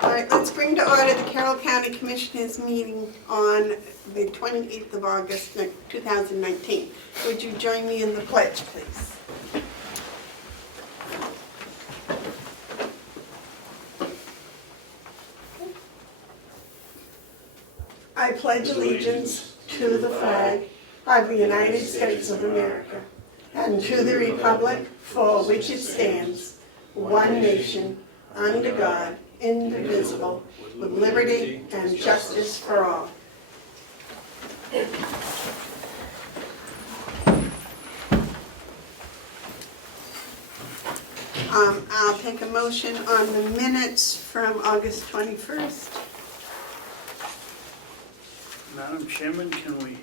All right, let's bring to order the Carroll County Commissioners meeting on the 28th of August, 2019. Would you join me in the pledge, please? I pledge allegiance to the flag of the United States of America and to the republic for which it stands, one nation, under God, indivisible, with liberty and justice for all. I'll take a motion on the minutes from August 21st. Madam Chairman, can we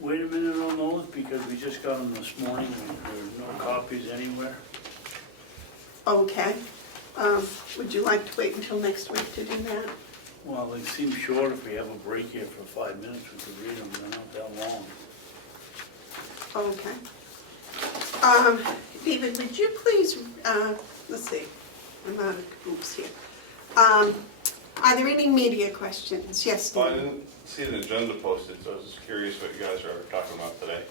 wait a minute on those, because we just got them this morning and there are no copies anywhere? Okay. Would you like to wait until next week to do that? Well, they seem short. If we have a break here for 5 minutes, we could read them. They're not that long. Okay. David, would you please, let's see, I'm out of groups here. Are there any media questions? Yes, Well, I David. didn't see an agenda posted, so I was just curious what you guys are talking about today.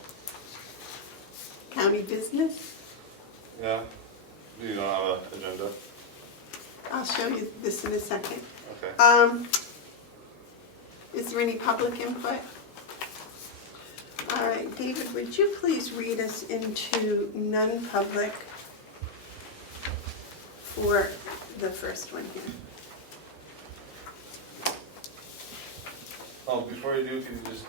County business? Yeah? You don't have an agenda? I'll show you this in a second. Okay. Is there any public input? All right, David, would you please read us into non-public for the first one here? Oh, before you do, can you just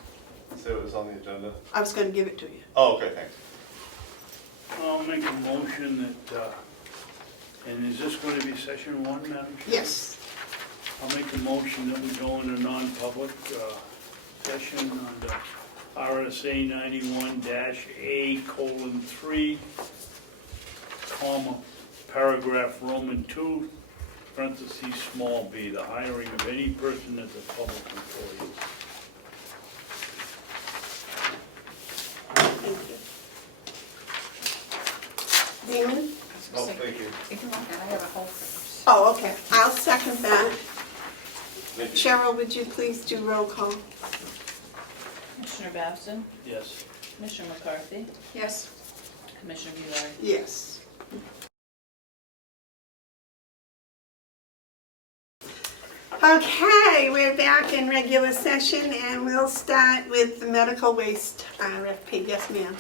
say what was on the agenda? I was going to give it to you. Oh, okay, thanks. I'll make a motion that, and is this going to be session 1, Madam Chairman? Yes. I'll make a motion that we go into non-public session under RSA 91-A:3, paragraph Roman 2, parentheses small b, the hiring of any person as a public employee. Thank you. Damon? Oh, thank you. If you want that, I have a whole thing. Oh, okay. I'll second that. Thank you. Cheryl, would you please do roll call? Commissioner Babson, Yes. Commissioner McCarthy, Yes. Commissioner Villar. Yes. Okay, we're back in regular session and we'll start with the medical waste RFP. Yes, ma'am.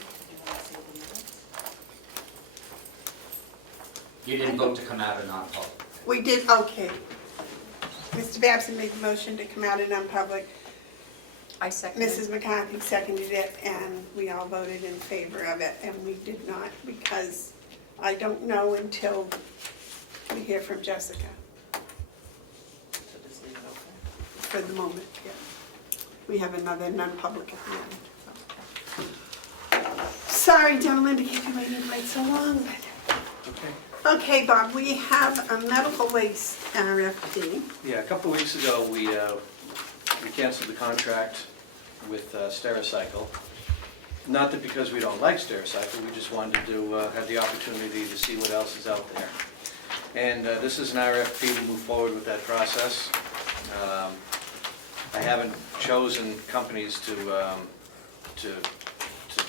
You didn't vote to come out of non-public. We did, okay. Mr. Babson made the motion to come out of non-public. I second. Mrs. McCarthy seconded it, and we all voted in favor of it, and we did not, because I don't know until we hear from Jessica So just leave it open. for the moment, yeah. We have another non-public at the end. Sorry, gentlemen, to keep you waiting quite so long, but... Okay, Bob, we have a medical waste RFP. Yeah, a couple of weeks ago, we canceled the contract with Stericycle. Not that because we don't like Stericycle, we just wanted to have the opportunity to see what else is out there. And this is an RFP to move forward with that process. I haven't chosen companies to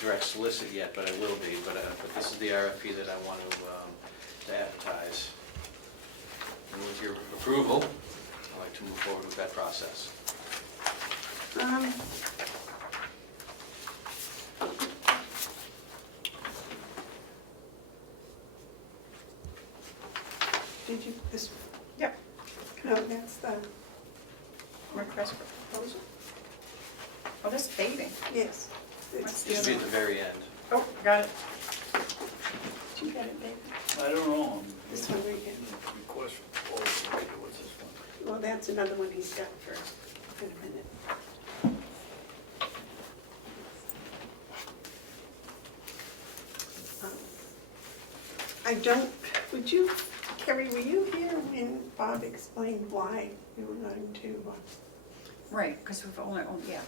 direct solicit yet, but I will be. But this is the RFP that I want to advertise. And with your approval, I'd like to move forward with that process. Did you, this? Yep. No, that's the, Request for proposal? Oh, that's paving. yes. It's the It should be other at the one. very end. Oh, got it. Did you get it, baby? I don't know. This one right here. Request for proposal. Okay, what's this one? Well, that's another one he's got for a minute. I don't, would you, Kerry, were you here when Bob explained why we were going to, Right, because we've only, oh, yeah.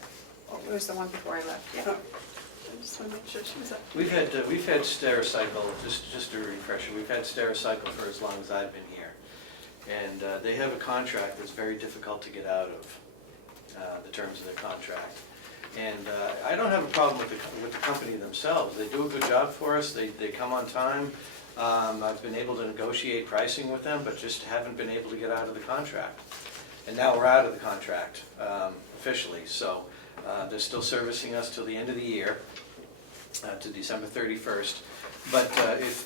Oh, it was the one before I left, yeah. I just want to make sure she was up to We've date. had Stericycle, just a refresher, we've had Stericycle for as long as I've been here. And they have a contract that's very difficult to get out of, the terms of their contract. And I don't have a problem with the company themselves. They do a good job for us, they come on time. I've been able to negotiate pricing with them, but just haven't been able to get out of the contract. And now we're out of the contract officially, so they're still servicing us till the end of the year, to December 31st. But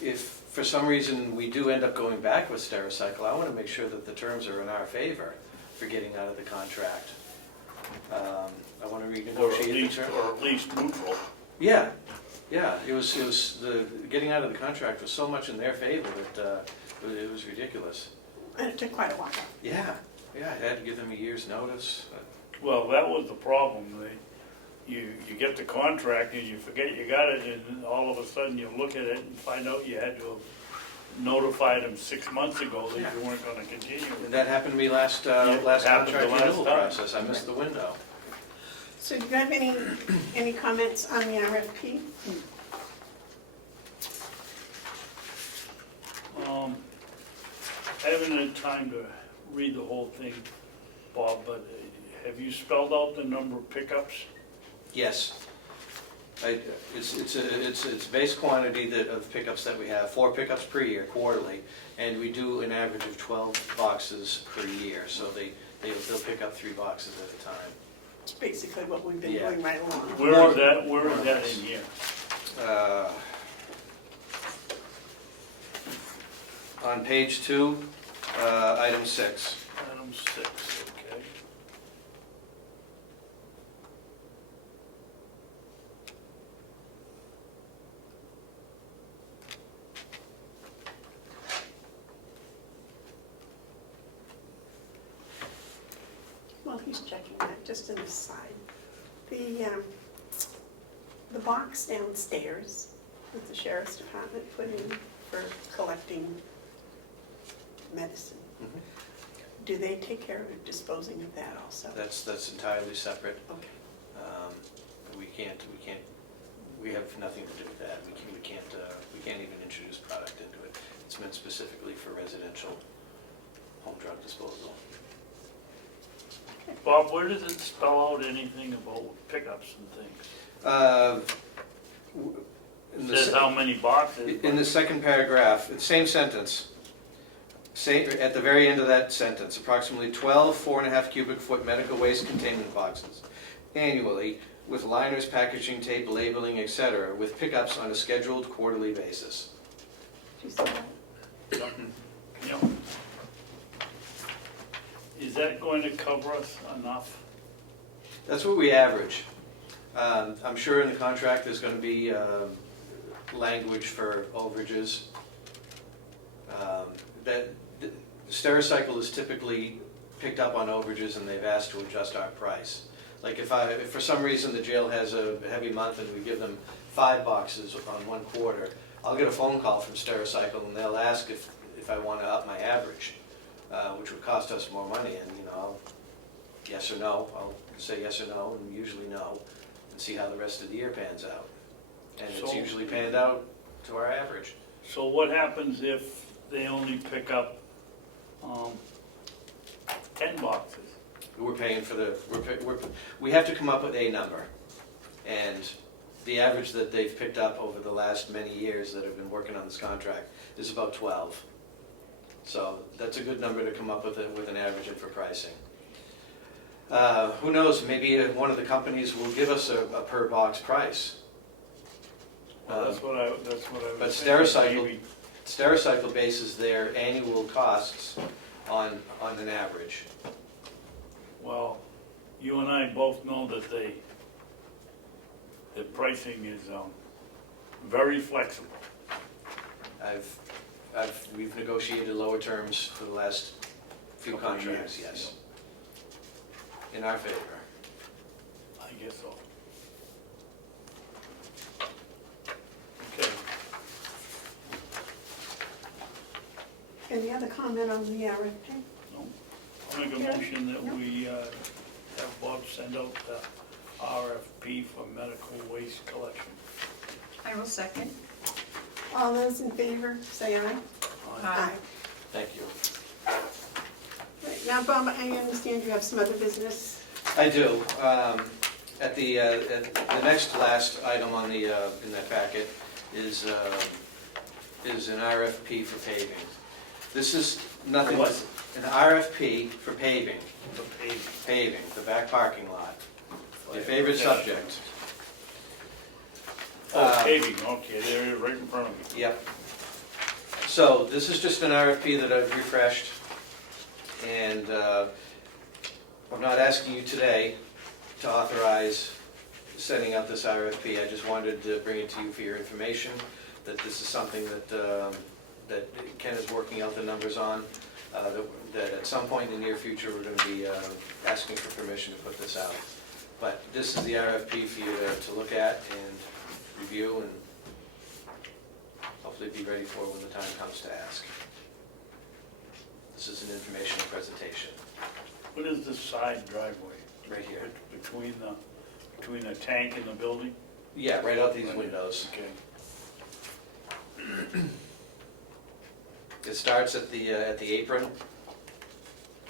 if for some reason we do end up going back with Stericycle, I want to make sure that the terms are in our favor for getting out of the contract. I want to renegotiate the terms. Or at least neutral. Yeah, it was getting out of the contract was so much in their favor that it was ridiculous. And it took quite a while. Yeah, I had to give them a year's notice. Well, that was the problem. You get the contract and you forget you got it, and all of a sudden you look at it and find out you had to have notified them 6 months ago that you weren't gonna continue. And that happened to me last happened the contract last renewal time. process. I missed the window. So do you have any comments on the RFP? I haven't had time to read the whole thing, Bob, but have you spelled out the number of pickups? Yes. It's base quantity of pickups that we have, 4 pickups per year, quarterly, and we do an average of 12 boxes per year, so they'll pick up 3 boxes at a time. It's basically what we've been Yeah. doing right along. Where is that in here? On page 2, item 6. Item 6, okay. Well, he's checking that, just an aside. The box downstairs that the sheriff's department put in for collecting medicine, Mhm. do they take care of disposing of that also? That's entirely separate. Okay. We have nothing to do with that. We can't even introduce product into it. It's meant specifically for residential home drug disposal. Bob, where does it spell out anything about pickups and things? In It the says se- how many boxes. In the second paragraph, it's same sentence. At the very end of that sentence, approximately 12 4.5 cubic foot medical waste containment boxes annually with liners, packaging tape, labeling, etc., with pickups on a scheduled quarterly basis. Do you see that? Yeah. Is that going to cover us enough? That's what we average. I'm sure in the contract there's going to be language for overages. Stericycle is typically picked up on overages and they've asked to adjust our price. Like if for some reason the jail has a heavy month and we give them 5 boxes on 1 quarter, I'll get a phone call from Stericycle and they'll ask if I want to up my average, which would cost us more money, and I'll yes or no, I'll say yes or no, and usually no, and see how the rest of the year pans out. And it's So- usually panned out to our average. So what happens if they only pick up 10 boxes? We're paying for we have to come up with a number. And the average that they've picked up over the last many years that have been working on this contract is about 12. So that's a good number to come up with an average and for pricing. Who knows, maybe one of the companies will give us a per box price. Well, that's what I But was thinking, Stericycle- maybe. Stericycle bases their annual costs on an average. Well, you and I both know that the pricing is very flexible. We've negotiated lower terms for the last few Couple of contracts, years, yes. In our favor. I guess so. Okay, Any other comment on the RFP? no, I'll make a motion that we have Bob send out the RFP for medical waste collection. I will second. All those in favor, say aye. Aye. Thank you. Now, Bob, I understand you have some other business. I do. At the next last item on the, in that packet is an RFP for paving. This is nothing, What? an RFP for paving, The paving. paving, the back parking lot. Your favorite subject. Oh, paving, okay, there it is, right in front of me. Yep. So this is just an RFP that I've refreshed, and I'm not asking you today to authorize setting up this RFP. I just wanted to bring it to you for your information, that this is something that Ken is working out the numbers on, that at some point in the near future, we're going to be asking for permission to put this out. But this is the RFP for you to look at and review and hopefully be ready for when the time comes to ask. This is an informational presentation, What is the side driveway? right here. Between the tank and the building? Yeah, right out these windows. Okay. It starts at the apron,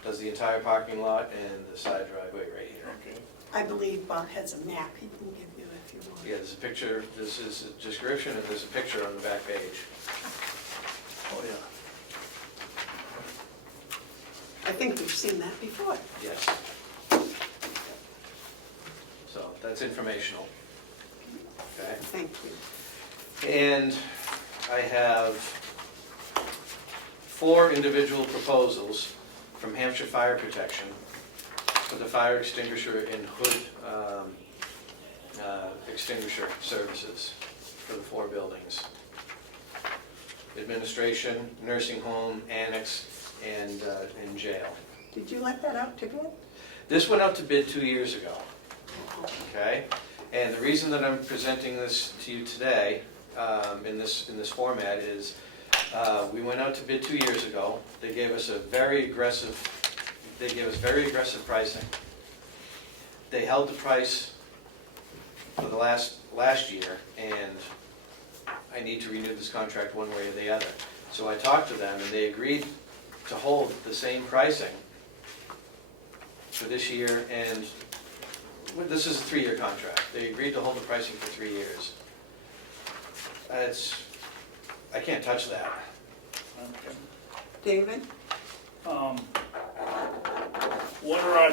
does the entire parking lot and the side driveway right here. Okay. I believe Bob has a map he can give you if you want. Yeah, there's a picture, this is a description, and there's a picture on the back page. Oh, yeah. I think we've seen that before. Yes. So that's informational. Okay. Thank you. And I have 4 individual proposals from Hampshire Fire Protection for the fire extinguisher and hood extinguisher services for the 4 buildings. Administration, nursing home, annex, and jail. Did you let that out to bid? This went out to bid 2 years ago. Okay, and the reason that I'm presenting this to you today, in this format, is we went out to bid 2 years ago. They gave us very aggressive pricing. They held the price for the last year, and I need to renew this contract one way or the other. So I talked to them, and they agreed to hold the same pricing for this year, and this is a 3-year contract. They agreed to hold the pricing for 3 years. I can't touch that. Okay. David? What are our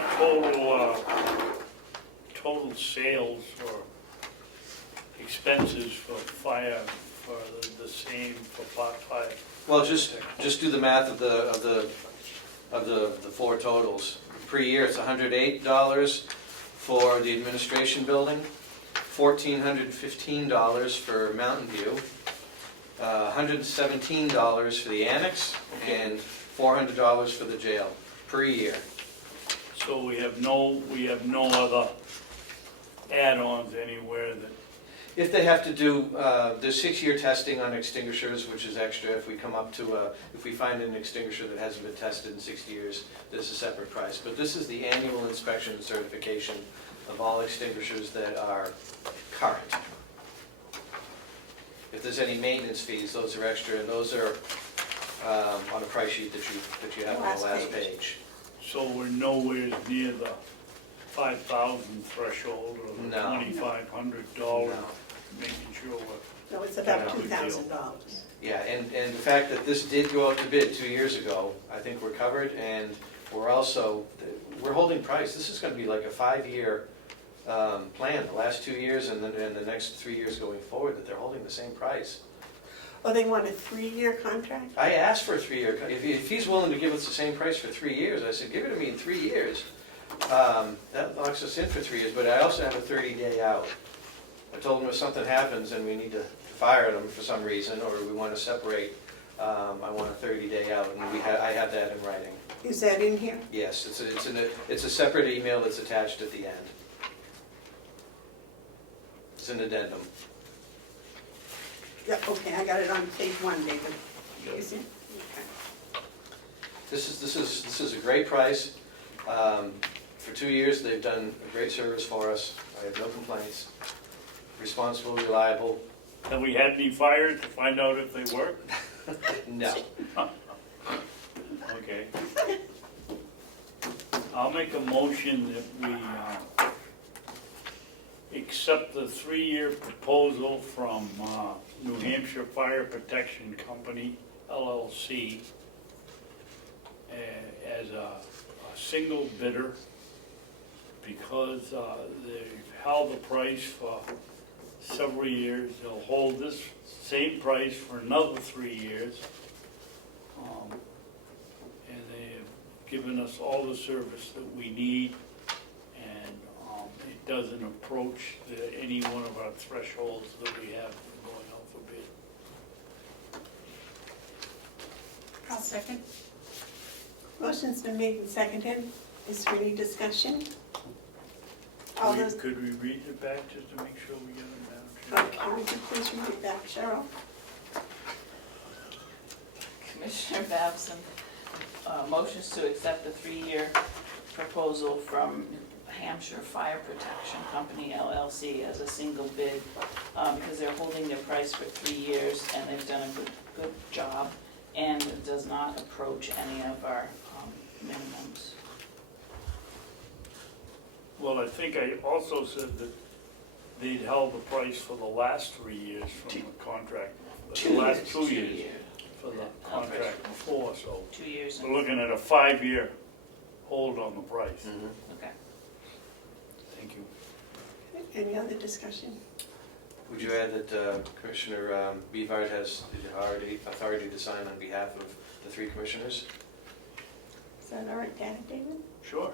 total sales or expenses for fire, for the same, for pot fire? Well, just do the math of the 4 totals. Per year, it's $108 for the administration building, $1,415 for Mountain View, $117 for the annex, and $400 for the jail per year. So we have no other add-ons anywhere that, If they have to do, there's 6-year testing on extinguishers, which is extra. If we come up to if we find an extinguisher that hasn't been tested in 6 years, there's a separate price. But this is the annual inspection and certification of all extinguishers that are current. If there's any maintenance fees, those are extra, and those are on a price sheet that you have on the last page. so we're nowhere near the 5,000 threshold or the No. $2,500, No. making sure we're, No, it's about Yeah. $2,000. Yeah, and the fact that this did go out to bid 2 years ago, I think we're covered, and we're holding price. This is gonna be like a 5-year plan, the last 2 years and then the next 3 years going forward, that they're holding the same price. Oh, they want a 3-year contract? I asked for a 3-year, if he's willing to give us the same price for 3 years, I said, give it to me in 3 years. That locks us in for 3 years, but I also have a 30-day out. I told him if something happens and we need to fire them for some reason, or we want to separate, I want a 30-day out, and I have that in writing. Is that in here? Yes, it's a separate email that's attached at the end. It's an addendum. Yeah, okay, I got it on page 1, David. You see? Okay. This is a great price. For 2 years, they've done a great service for us. I have no complaints. Responsible, reliable. have we had any fires to find out if they work? No. Okay. I'll make a motion that we accept the 3-year proposal from New Hampshire Fire Protection Company, LLC, as a single bidder, because they've held the price for several years. They'll hold this same price for another 3 years. And they've given us all the service that we need, and it doesn't approach any one of our thresholds that we have going out for bid. I'll second. Motion's been made and seconded. Is there any discussion? All those, Could we read it back just to make sure we get it down? okay, would you please read it back, Cheryl? Commissioner Babson motions to accept the 3-year proposal from Hampshire Fire Protection Company LLC as a single bid, because they're holding their price for 3 years and they've done a good job, and it does not approach any of our minimums. Well, I think I also said that they'd held the price for the last 3 years from the contract, the last 2 years for the contract before, so 2 years. we're looking at a 5-year hold on the price. Okay. Thank you. Any other discussion? Would you add that Commissioner Bevard has already authority to sign on behalf of the 3 commissioners? Is that all right, David? Sure.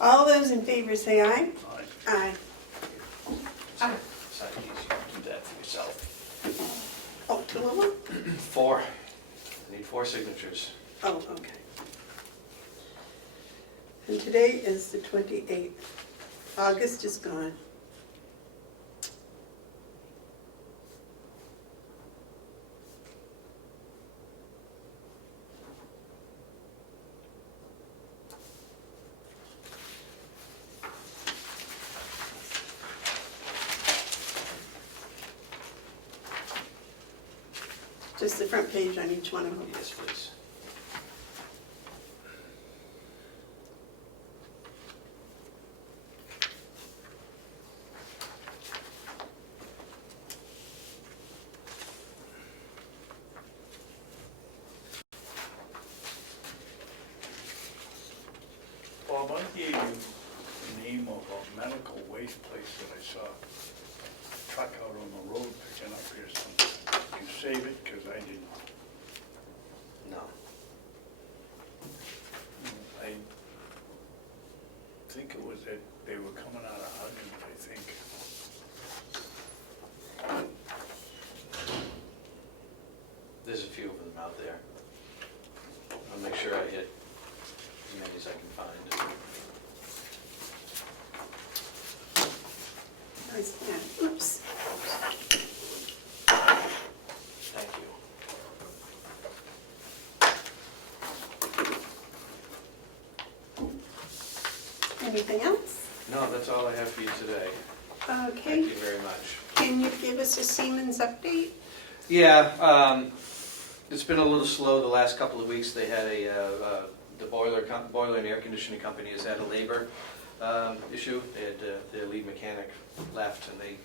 All those in favor say aye. All right. Aye. Sign these, you do that for yourself. Oh, 2 of them? 4. I need 4 signatures. Oh, okay. And today is the 28th. August is gone. Just the front page on each one of them. Yes, please. Bob, I gave you the name of a medical waste place that I saw a truck out on the road picking up here something. Did you save it? Because I didn't. No. I think it was that they were coming out of Huggins, I think. There's a few of them out there. I'll make sure I hit as many as I can find. Nice, yeah. Oops. Thank you. Anything else? No, that's all I have for you today. Thank Okay. you very much. Can you give us a Siemens update? Yeah, it's been a little slow the last couple of weeks. They had the boiler and air conditioning company has had a labor issue. They had their lead mechanic left, and they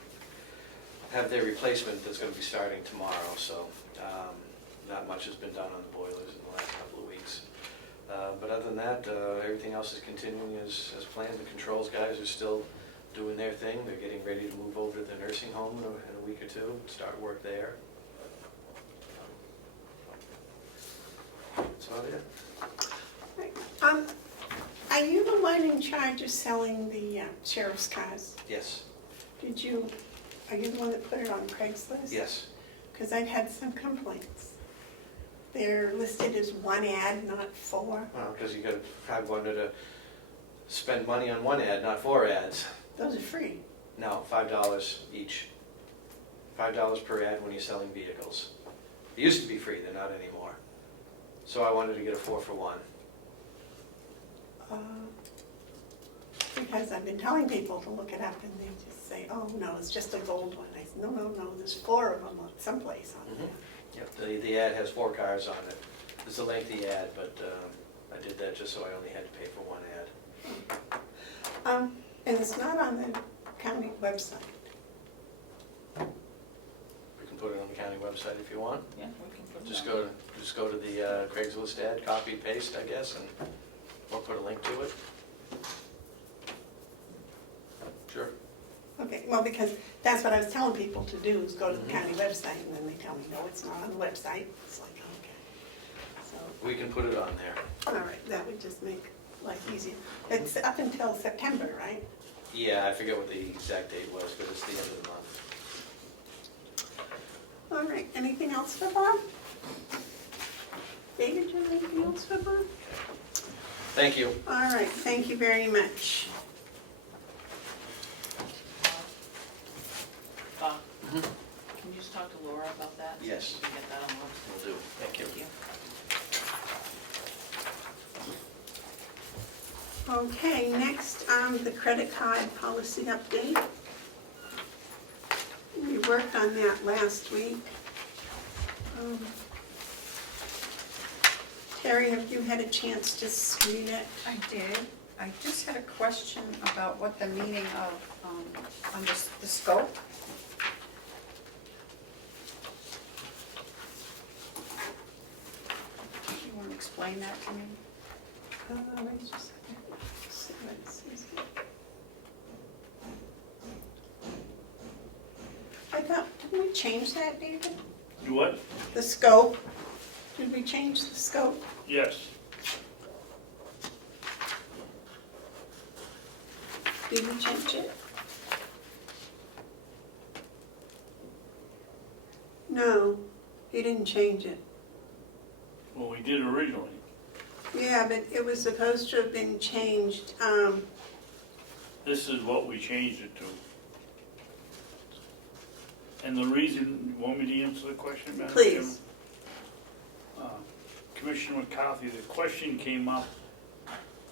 have their replacement that's going to be starting tomorrow. So not much has been done on the boilers in the last couple of weeks. But other than that, everything else is continuing as planned. The controls guys are still doing their thing. They're getting ready to move over to the nursing home in a week or two, start work there. That's about it. Right. Are you the one in charge of selling the sheriff's cars? Yes, Are you the one that put it on Craigslist? yes. Because I've had some complaints. They're listed as 1 ad, not 4. Well, because you gotta have one to spend money on 1 ad, not 4 ads. Those are free. No, $5 each. $5 per ad when you're selling vehicles. They used to be free, they're not anymore. So I wanted to get a 4 for 1. Because I've been telling people to look it up and they just say, oh, no, it's just a gold one. I said, no, there's 4 of them someplace on there. Yep, the ad has 4 cars on it. It's a lengthy ad, but I did that just so I only had to pay for one ad. And it's not on the county website. We can put it on the county website if you want. Yeah, we can put it Just on. go to the Craigslist ad, copy, paste, I guess, and we'll put a link to it. Sure. Okay, well, because that's what I was telling people to do, is go to the county website, and then they tell me, no, it's not on the website. It's like, okay. So, We can put it on there. all right, that would just make life easier. It's up until September, right? Yeah, I forget what the exact date was, but it's the end of the month. All right, anything else for Bob? David, do you have anything else for Bob? Thank you. All right, thank you very much. Bob, Mhm. can you just talk to Laura about that? so Yes. we can get that on the website? Will do. Thank you. Thank you. Okay, next, the credit card policy update. We worked on that last week. Terry, have you had a chance to read it? I did. I just had a question about what the meaning of, on the scope. You want to explain that to me? Wait just a second. See what it says here. I thought, didn't we change that, David? You what? The scope? Did we change the scope? Yes. Did we change it? No, he didn't change it. Well, we did originally. Yeah, but it was supposed to have been changed, This is what we changed it to. And the reason, you want me to answer the question, Madam Chairman? please. Commissioner McCarthy, the question came up,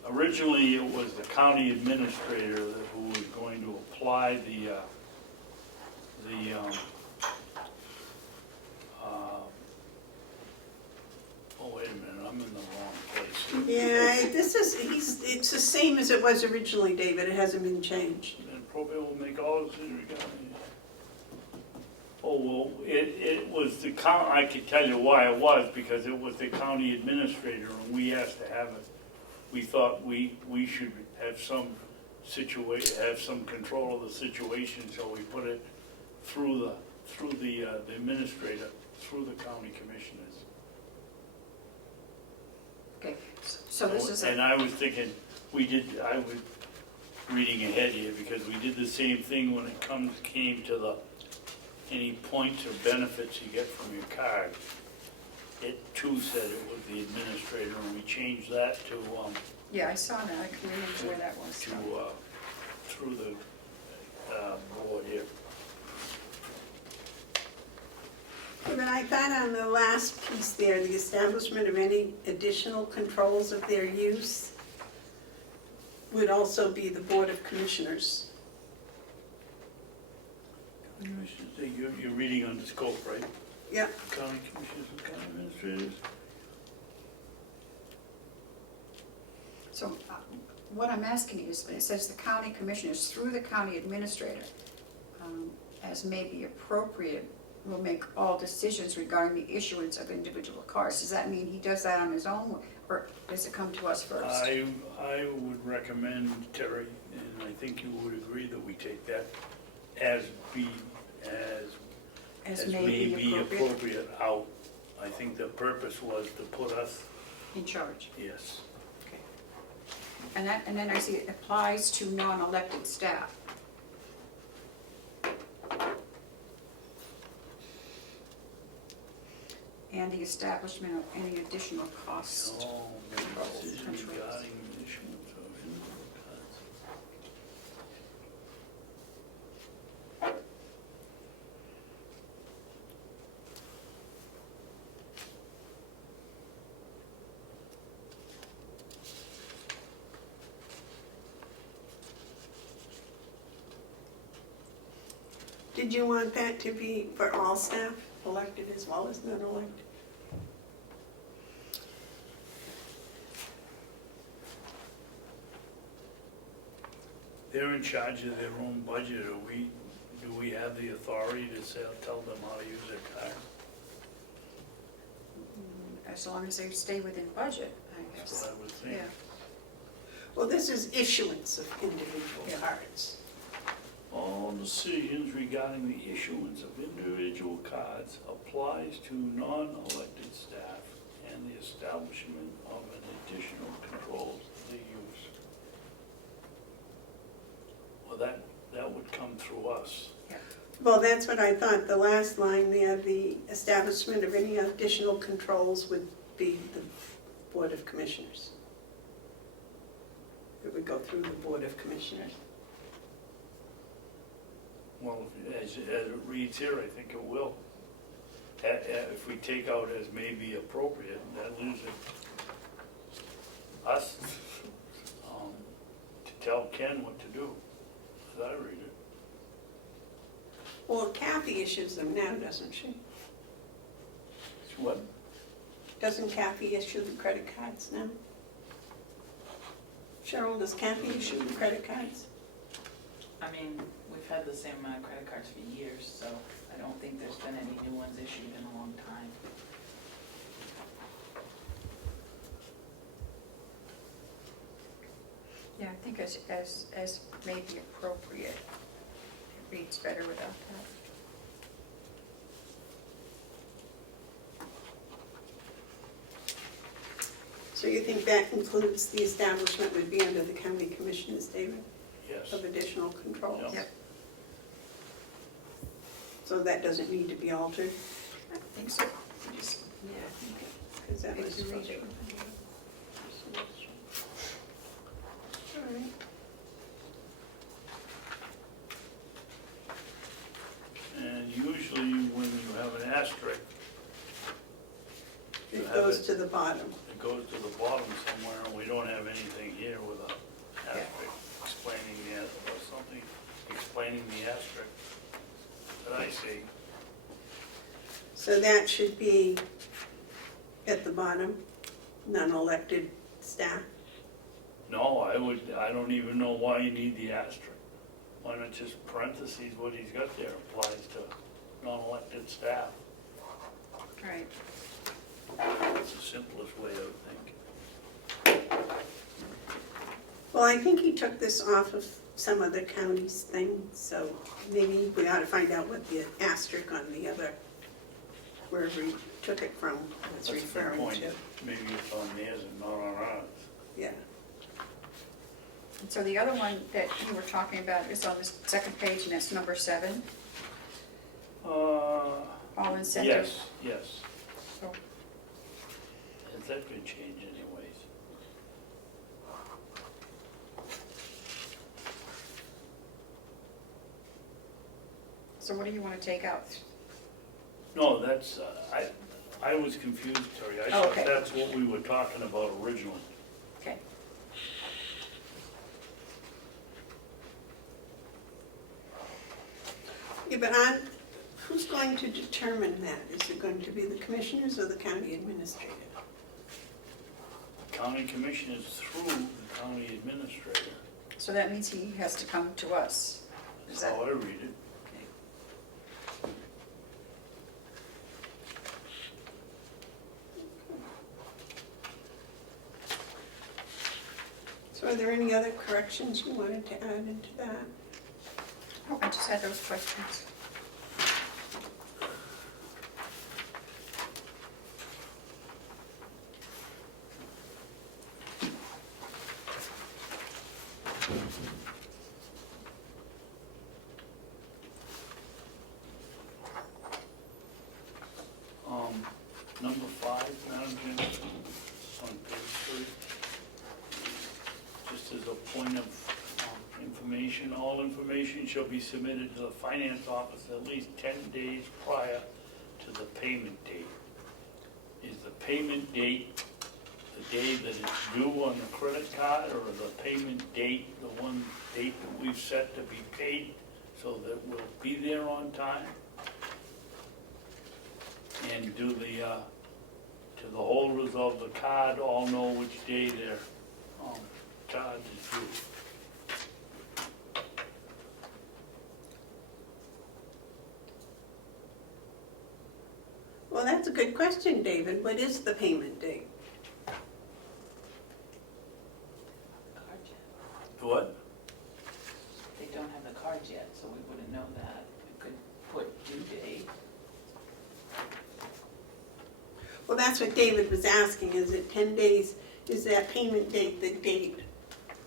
originally it was the county administrator who was going to apply oh, wait a minute, I'm in the wrong place. Yeah, it's the same as it was originally, David, it hasn't been changed. And probate will make all decisions regarding. Oh, well, it was the I could tell you why it was, because it was the county administrator, and we asked to have it. We thought we should have some have some control of the situation, so we put it through the administrator, through the county commissioners. Okay, so this is, And I was thinking, I was reading ahead here, because we did the same thing when it came to any points or benefits you get from your card. It too said it was the administrator, and we changed that to, yeah, I saw that. I couldn't remember where that was. through the board here. But I thought on the last piece there, the establishment of any additional controls of their use would also be the Board of Commissioners. You're reading on the scope, right? Yep. County commissioners and county administrators. So what I'm asking is, it says the county commissioners through the county administrator, as may be appropriate, will make all decisions regarding the issuance of individual cards. Does that mean he does that on his own, or does it come to us first? I would recommend, Terry, and I think you would agree, that we take that as may be appropriate out. I think the purpose was to put us, In charge. yes. Okay. And then I see it applies to non-elected staff. And the establishment of any additional cost. All decisions Controls. regarding issuance of individual cards. Did you want that to be for all staff, elected as well as non-elected? they're in charge of their own budget, do we have the authority to say, tell them how to use their card? As long as they stay within budget, I That's guess. what I would think. Yeah, Well, this is issuance of individual Yeah. cards. All decisions regarding the issuance of individual cards applies to non-elected staff and the establishment of an additional controls of the use. Well, that would come through us. Well, that's what I thought, the last line there, the establishment of any additional controls would be the Board of Commissioners. It would go through the Board of Commissioners. Well, as it reads here, I think it will. If we take out as may be appropriate, that leaves it us to tell Ken what to do, as I read it. Well, Kathy issues them now, doesn't she? What? Doesn't Kathy issue the credit cards now? Cheryl, does Kathy issue the credit cards? I mean, we've had the same amount of credit cards for years, so I don't think there's been any new ones issued in a long time. yeah, I think as may be appropriate, it reads better without that. So you think that includes the establishment would be under the county commissioners, David, Yes. of additional controls? Yeah. Yep. So that doesn't need to be altered? I think so. Just Because that make was you read supposed it. to. All right. And usually when you have an asterisk, you It have goes it- to the bottom. it goes to the bottom somewhere, and we don't have anything here with a asterisk explaining the, or something explaining the asterisk that I see. So that should be at the bottom, non-elected staff. No, I don't even know why you need the asterisk. Why not just parentheses, what he's got there applies to non-elected staff? Right. It's the simplest way, I would think. Well, I think he took this off of some of the county's things, so maybe we ought to find out what the asterisk on the other, wherever he took it from, was That's a good referring point. to. Maybe it's on theirs and not on ours. Yeah. And so the other one that you were talking about is on the second page, and that's number 7, all incentive. Yes. Oh. That could change anyways. So what do you want to take out? No, that's, I was confused, Terry. I Oh, thought okay. that's what we were talking about originally. Okay. Yeah, but who's going to determine that? Is it going to be the commissioners or the county administrator? County commission is through the county administrator. So that means he has to come to us. Is That's that? how I read it. Okay. So are there any other corrections you wanted to add into that? Oh, I just had those questions. Number 5, Madam Chairman, on page 3. Just as a point of information, all information shall be submitted to the finance office at least 10 days prior to the payment date. Is the payment date the day that it's due on the credit card, or the payment date the one date that we've set to be paid so that we'll be there on time? And do the holders of the card all know which day their card is due? that's a good question, David. What is the payment date? Card yet. What? They don't have the cards yet, so we wouldn't know that. We could put due date. Well, that's what David was asking. Is it 10 days? Is that payment date the date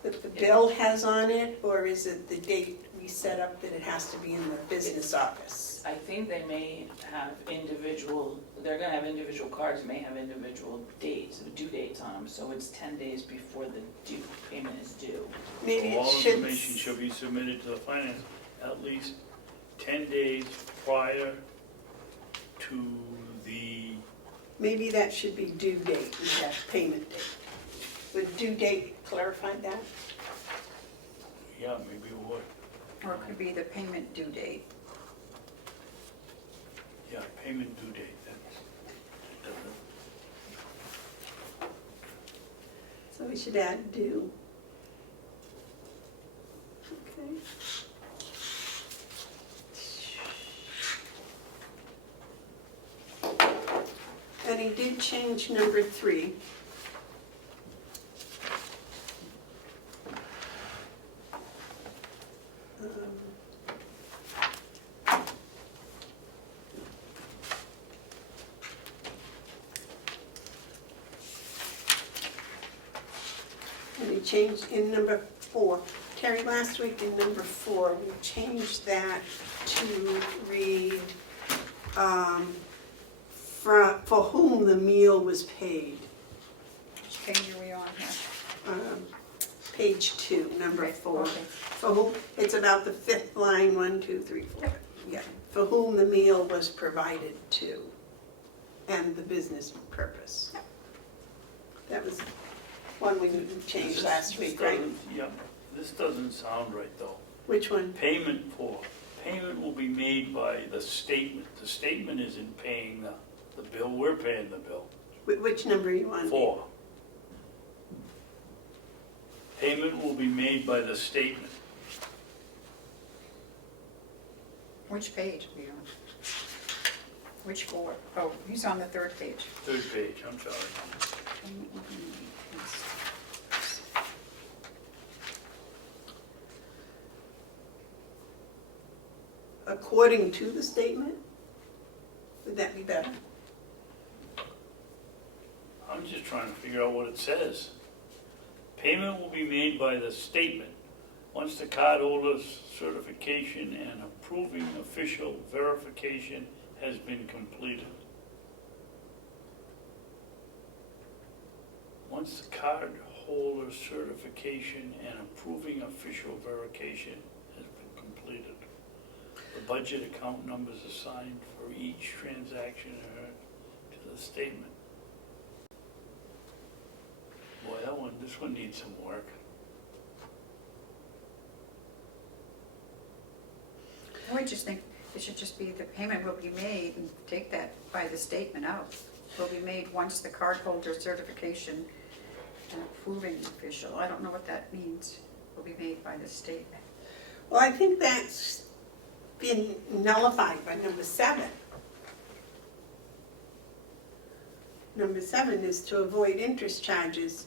that the bill has on it? Or is it the date we set up that it has to be in the business office? I think they may have individual, they're gonna have individual cards, may have individual dates, due dates on them, so it's 10 days before the due, payment is due. Maybe it All should. information shall be submitted to the finance at least 10 days prior to the, Maybe that should be due date, instead of payment date. Would due date clarify that? yeah, maybe what, Or it could be the payment due date. yeah, payment due date, that's, So we should add due. Okay. And he did change number 3. And he changed in number 4. Terry, last week in number 4, we changed that to read, for whom the meal was paid. Which page are we on here? Page 2, number 4. Okay. For whom, it's about the 5th line, 1, 2, 3, 4. Yeah, for whom the meal was provided to, and the business purpose. That was one we changed last week, right? yeah, this doesn't sound right though. Which one? Payment will be made by the statement. The statement isn't paying the bill, we're paying the bill. Which number are you on? 4. Payment will be made by the statement. Which page are you on? Which 4? Oh, he's on the 3rd page. 3rd page, I'm sorry. Payment will be made. Yes. According to the statement? Would that be better? I'm just trying to figure out what it says. Payment will be made by the statement once the cardholder's certification and approving official verification has been completed. Once the cardholder's certification and approving official verification has been completed, the budget account numbers assigned for each transaction are to the statement. Boy, this one needs some work. I just think it should just be the payment will be made, and take that by the statement out. Will be made once the cardholder certification and approving official. I don't know what that means. Will be made by the statement. Well, I think that's been nullified by number 7. Number 7 is to avoid interest charges.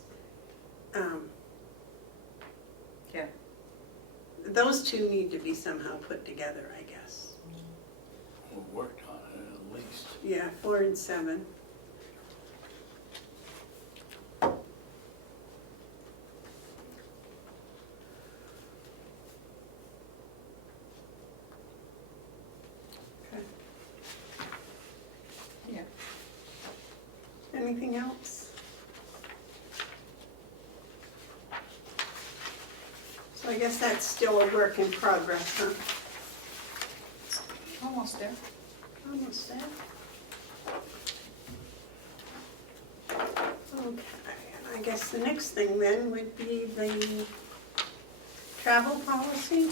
Yeah. Those two need to be somehow put together, I guess. We worked on it at least. Yeah, 4 and 7. Okay. Yeah. Anything else? So I guess that's still a work in progress, huh? Almost there. Almost there. Okay, and I guess the next thing then would be the travel policy.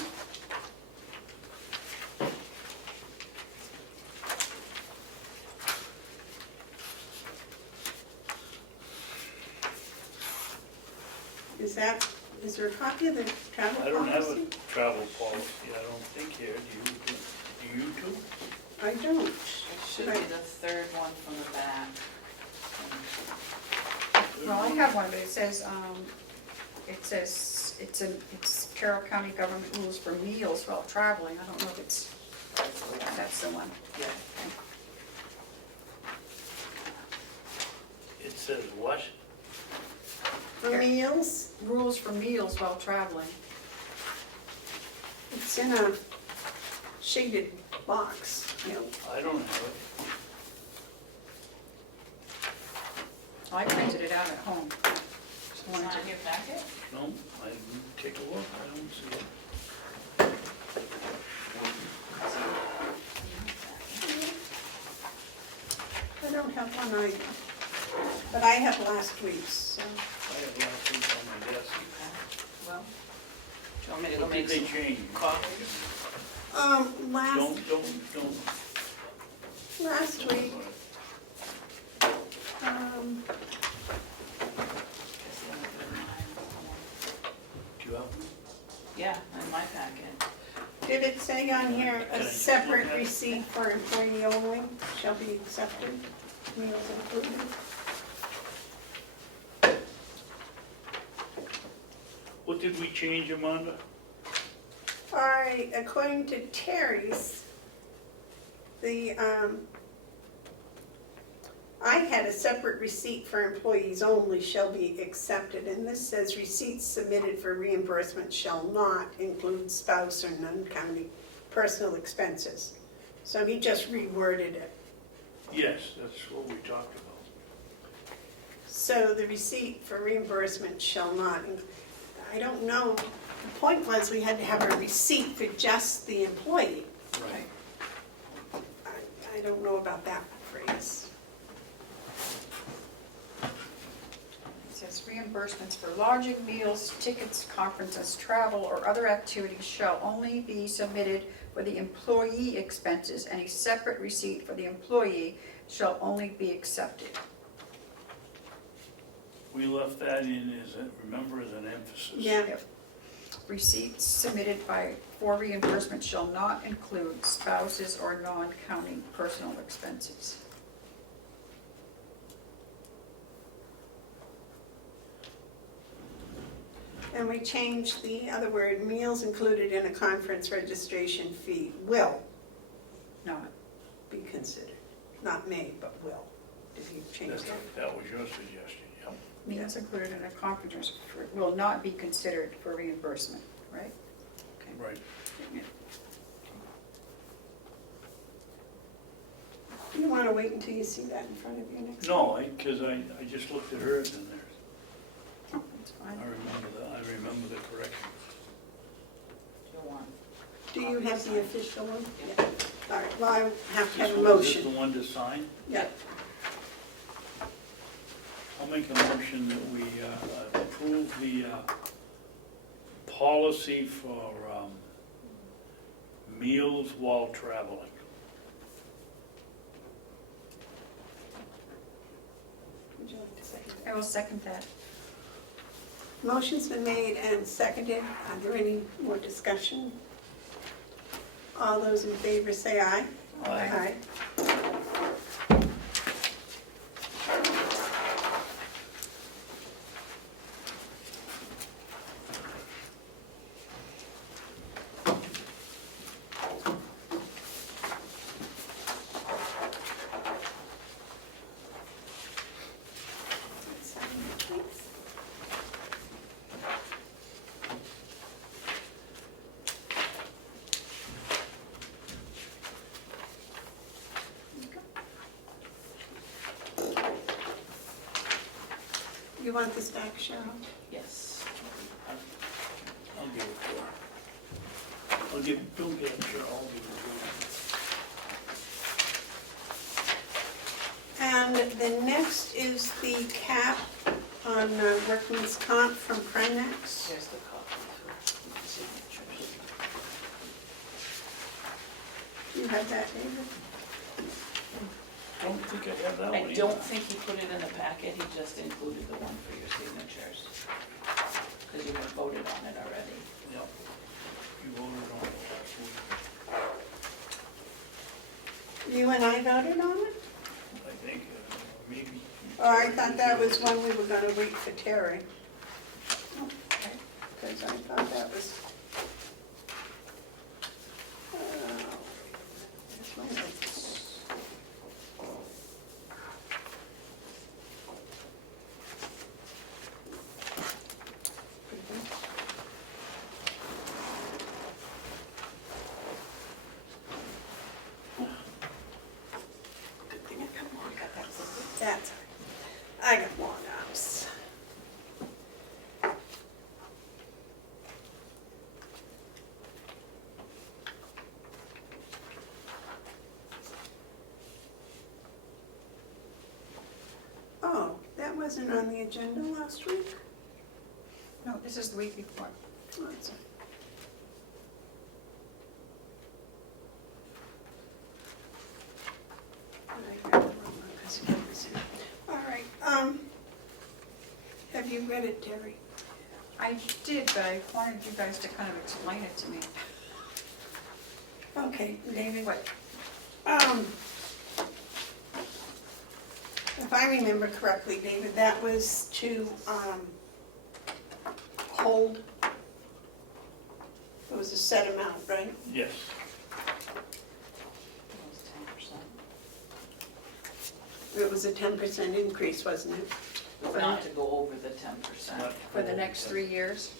Is there a copy of the travel policy? I don't have a travel policy, I don't think here, do you two? I don't. Should be the third one from the back. Well, I have one, but it says, it's Carroll County government rules for meals while traveling. I don't know if that's the one. Yeah. It says what? For meals, Rules for meals while traveling. it's in a shaded box, you know. I don't have it. I printed it out at home. Just It's wanted not to- in your packet? No, I didn't take a look, I don't see it. I don't have one either, but I have last week's, so. I have last week on my desk. Well, do you want me to go What did make they some change? coffee? Don't. Last week, Do you have one? Yeah, in my packet. did it say on here, Can a I separate look at it? receipt for employee only shall be accepted, meals included? What did we change, Amanda? All right, according to Terry's, I had a separate receipt for employees only shall be accepted, and this says receipts submitted for reimbursement shall not include spouse or non-county personal expenses. So he just reworded it. Yes, that's what we talked about. So the receipt for reimbursement shall not, I don't know, the point was we had to have a receipt for just the employee. Right. I don't know about that phrase. It says reimbursements for lodging, meals, tickets, conferences, travel, or other activities shall only be submitted for the employee expenses, and a separate receipt for the employee shall only be accepted. We left that in as, remember, as an emphasis. Yeah. Receipts submitted for reimbursement shall not include spouses or non-county personal expenses. And we changed the other word, meals included in a conference registration fee will Not, be considered. Not may, but will. Did you change That's- that? That was your suggestion, yep. meals included in a conference will not be considered for reimbursement, right? Okay. Right. You want to wait until you see that in front of you next? No, because I just looked at hers and there's, Oh, that's fine. I remember the correction. Do you want? Do you have the official one? Yeah. All right, well, I have to have a Is this motion. the one to sign? Yeah. I'll make a motion that we approve the policy for meals while traveling. Would you like to second I will second that. that? Motion's been made and seconded. Are there any more discussion? All those in favor say aye. Aye. Sign it, please. You want this back, Cheryl? Yes. I'll give it to her. Don't give it to her, I'll give it to her. And the next is the cap on workman's comp from Primex. Here's the copy for signatures. You have that, David? Don't think I have that one I either. don't think he put it in the packet, he just included the one for your signatures. Because you had voted on it already. Yep. You voted on it last week. You and I voted on it? I think, maybe. Or I thought that was when we were gonna wait for Terry. Because I thought that was. There's my notes. Good thing I got more. That's, I got more notes. Oh, that wasn't on the agenda last week? No, this is the week before. Oh, it's- I read the wrong one 'cause it was in- All right, have you read it, Terry? I did, but I wanted you guys to kind of explain it to me. Okay, David. What? If I remember correctly, David, that was to, hold. It was a set amount, right? Yes, It was 10%. It was a 10% increase, wasn't it? Not to go over the 10%. not. For the next 3 years?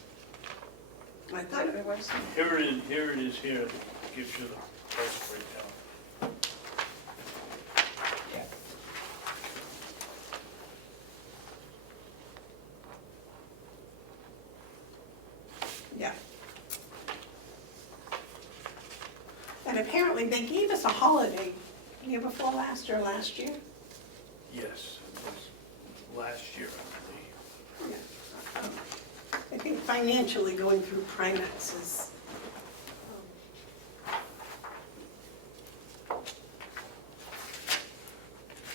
I Is thought that what it was? Here it is, here, it gives you the price breakdown. Yeah. Yeah. And apparently they gave us a holiday year before last or last year. Yes, it was last year, I believe. Yeah. I think financially going through Primex is.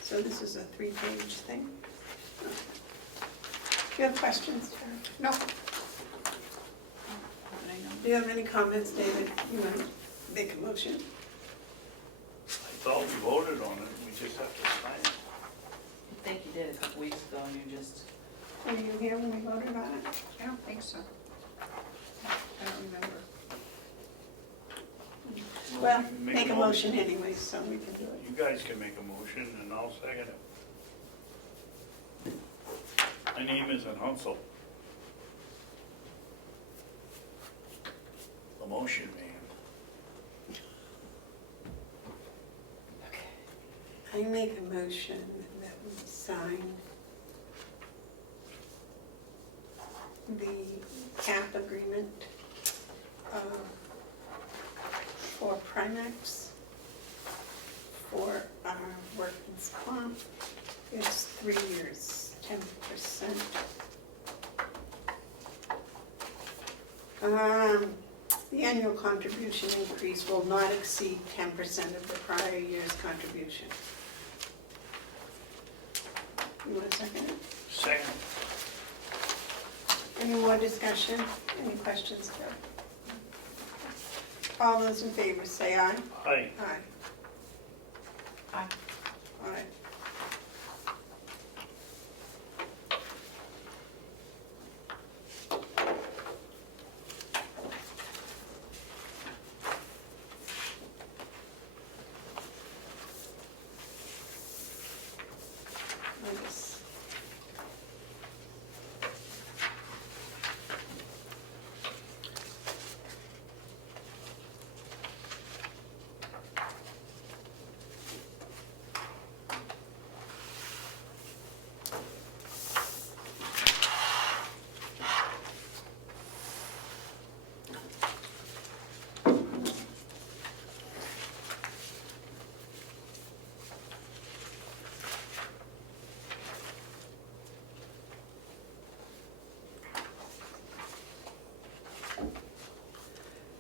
So this is a 3-page thing. Do you have questions, Tara? No. Not that I know. Do you have any comments, David? You want to make a motion? I thought we voted on it, we just have to sign it. I think you did a couple weeks ago and you just, Were you here when we voted on it? I don't think so. I don't remember. Well, You can make a motion anyway, so we can do it. You guys can make a motion and I'll second it. My name isn't Hansel. The motion man. I make a motion that we sign the cap agreement for Primex for our workman's comp. It's 3 years, 10%. The annual contribution increase will not exceed 10% of the prior year's contribution. You want a second? Second. Any more discussion? Any questions, Joe? All those in favor say aye. Aye. Aye. Aye. Aye. Nice.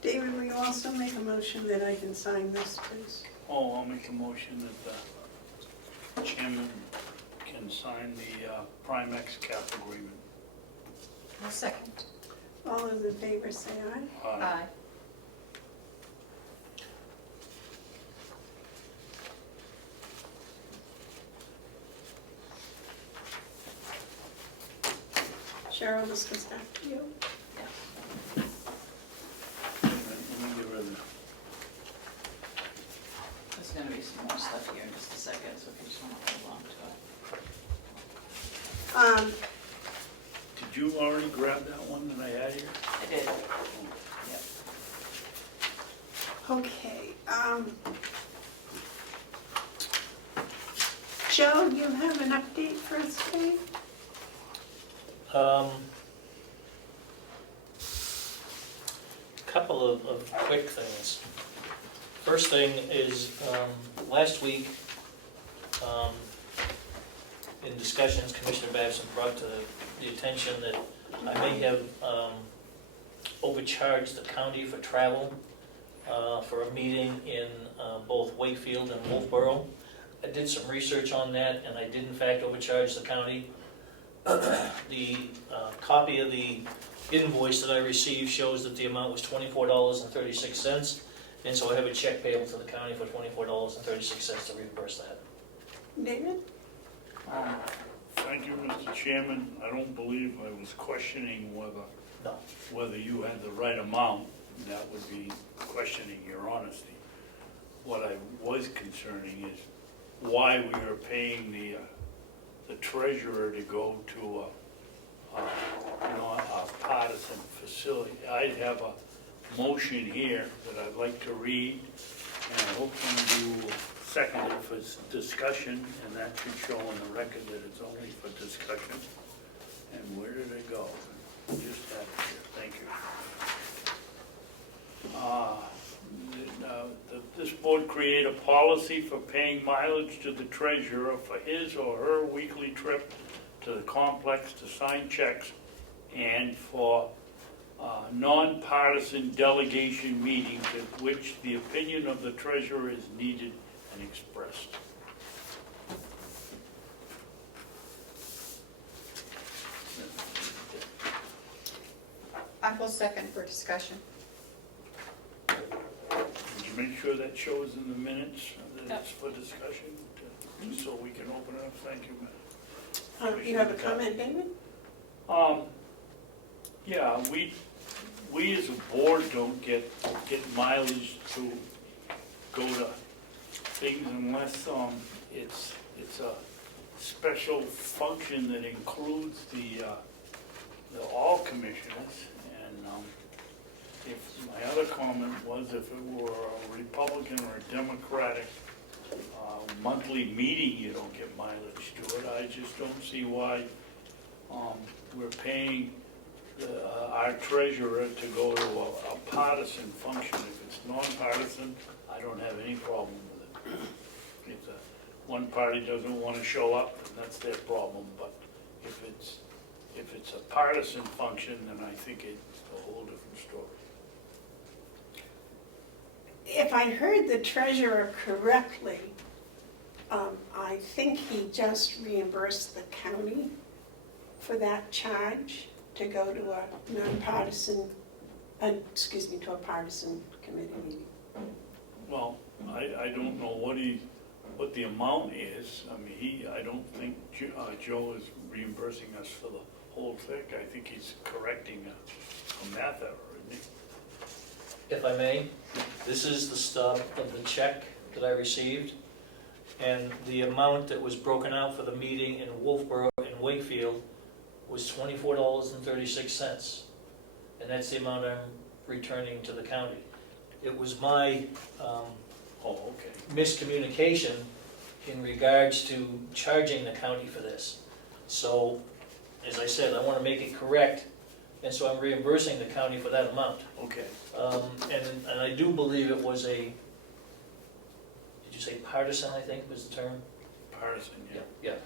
David, will you also make a motion that I can sign this, please? Oh, I'll make a motion that the chairman can sign the Primex cap agreement. I'll second. All those in favor say aye. Aye. Cheryl, this goes back to you. Let me get rid of There's gonna be some more stuff here in just a second, so if you just wanna hold on to it. Did you already grab that one that I had here? I did, yep. Okay, Joe, you have an update for us today? Couple of quick things. First thing is, last week, in discussions, Commissioner Babson brought to the attention that I may have overcharged the county for travel for a meeting in both Wakefield and Wolfboro. I did some research on that, and I did in fact overcharge the county. The copy of the invoice that I received shows that the amount was $24.36, and so I have a check payable to the county for $24.36 to reimburse that. David? Thank you, Mr. Chairman. I don't believe I was questioning No. whether you had the right amount. That would be questioning your honesty. What I was concerning is why we are paying the treasurer to go to a partisan facility. I have a motion here that I'd like to read, and I hope you will second it for discussion, and that should show on the record that it's only for discussion. And where did it go? Just have it here, thank you. This board create a policy for paying mileage to the treasurer for his or her weekly trip to the complex to sign checks and for nonpartisan delegation meetings at which the opinion of the treasurer is needed and expressed. I will second for discussion. Would you make sure that shows in the minutes that it's for discussion, just so we can open it up? Thank you, ma'am. You have a comment, David? Yeah, we as a board don't get mileage to go to things unless, it's a special function that includes the all commissioners. And, if my other comment was if it were a Republican or a Democratic monthly meeting, you don't get mileage to it. I just don't see why we're paying our treasurer to go to a partisan function. If it's nonpartisan, I don't have any problem with it. If one party doesn't want to show up, then that's their problem. But if it's a partisan function, then I think it's a whole different story. If I heard the treasurer correctly, I think he just reimbursed the county for that charge to go to a nonpartisan, to a partisan committee meeting. Well, I don't know what the amount is. I mean, I don't think Joe is reimbursing us for the whole thing. I think he's correcting a math error, isn't he? If I may, this is the stub of the check that I received, and the amount that was broken out for the meeting in Wolfboro and Wakefield was $24.36, and that's the amount I'm returning to the county. It was my miscommunication in regards to charging the county for this. So, as I said, I want to make it correct, and so I'm reimbursing the county for that amount. Okay. And I do believe it was did you say partisan, I think was the term? Partisan, yeah. Yeah,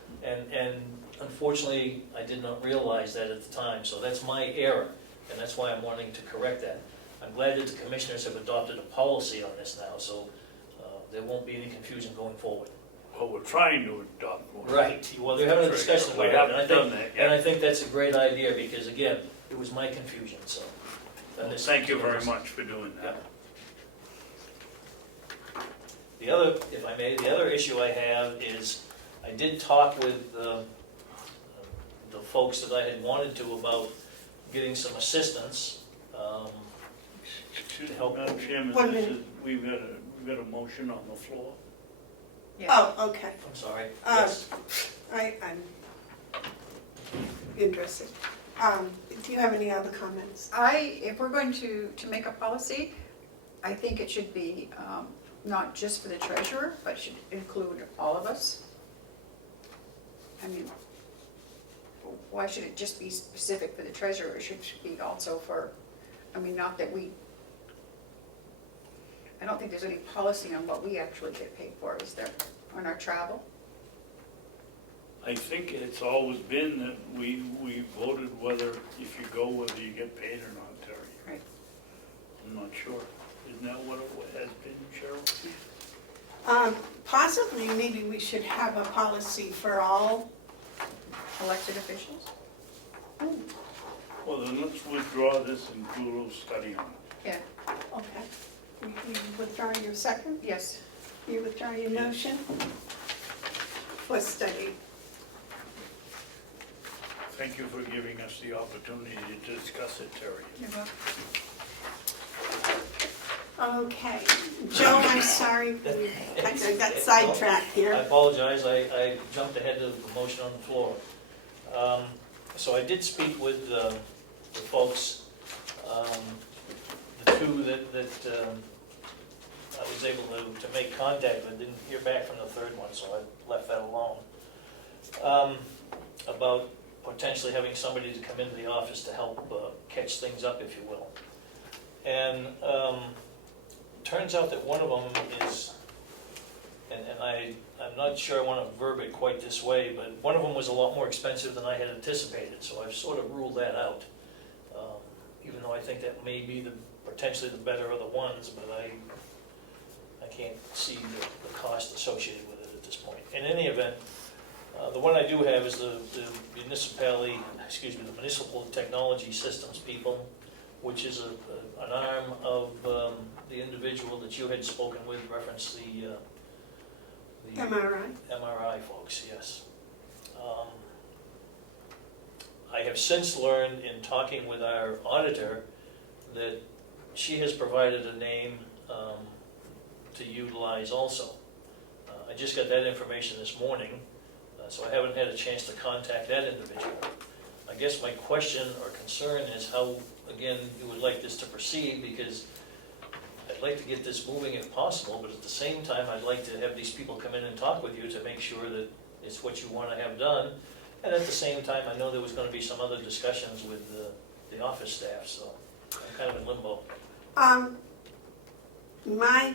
and unfortunately, I did not realize that at the time, so that's my error, and that's why I'm wanting to correct that. I'm glad that the commissioners have adopted a policy on this now, so there won't be any confusion going forward. Well, we're trying to adopt one. Right, well, they're having a discussion We about it, haven't done that and I yet. think that's a great idea, because again, it was my confusion, so. Well, thank you very much for doing that. The other, if I may, the other issue I have is, I did talk with the folks that I had wanted to about getting some assistance. Excuse me, Help. Madam Chairman, One this minute. is, we've got a motion on the floor. Yeah. Oh, okay. I'm sorry, Uh, yes. I'm interested. Do you have any other comments? If we're going to make a policy, I think it should be not just for the treasurer, but should include all of us. I mean, why should it just be specific for the treasurer? It should be also for, I mean, not that we, I don't think there's any policy on what we actually get paid for, is there, on our travel? I think it's always been that we voted whether, if you go, whether you get paid or not, Terry. Right. I'm not sure. Isn't that what it has been, Cheryl? Possibly, maybe we should have a policy for all. Elected officials? Well, then let's withdraw this and do a little study on it. Yeah, Okay. You withdraw your second? yes. You withdraw your motion? For study. Thank you for giving us the opportunity to discuss it, Terry. You're welcome. Okay. Joe, I'm sorry, I got sidetracked I here. apologize, I jumped ahead of the motion on the floor. So I did speak with the folks, the two that I was able to make contact with. Didn't hear back from the third one, so I left that alone. About potentially having somebody to come into the office to help catch things up, if you will. And turns out that one of them is, and I'm not sure I want to verb it quite this way, but one of them was a lot more expensive than I had anticipated, so I've sort of ruled that out. Even though I think that may be potentially the better of the ones, but I can't see the cost associated with it at this point. In any event, the one I do have is the Municipal Technology Systems people, which is an arm of the individual that you had spoken with, reference the MRI? MRI folks, yes. I have since learned in talking with our auditor that she has provided a name to utilize also. I just got that information this morning, so I haven't had a chance to contact that individual. I guess my question or concern is how, again, you would like this to proceed, because I'd like to get this moving if possible, but at the same time, I'd like to have these people come in and talk with you to make sure that it's what you want to have done. And at the same time, I know there was going to be some other discussions with the office staff, so I'm kind of in limbo. My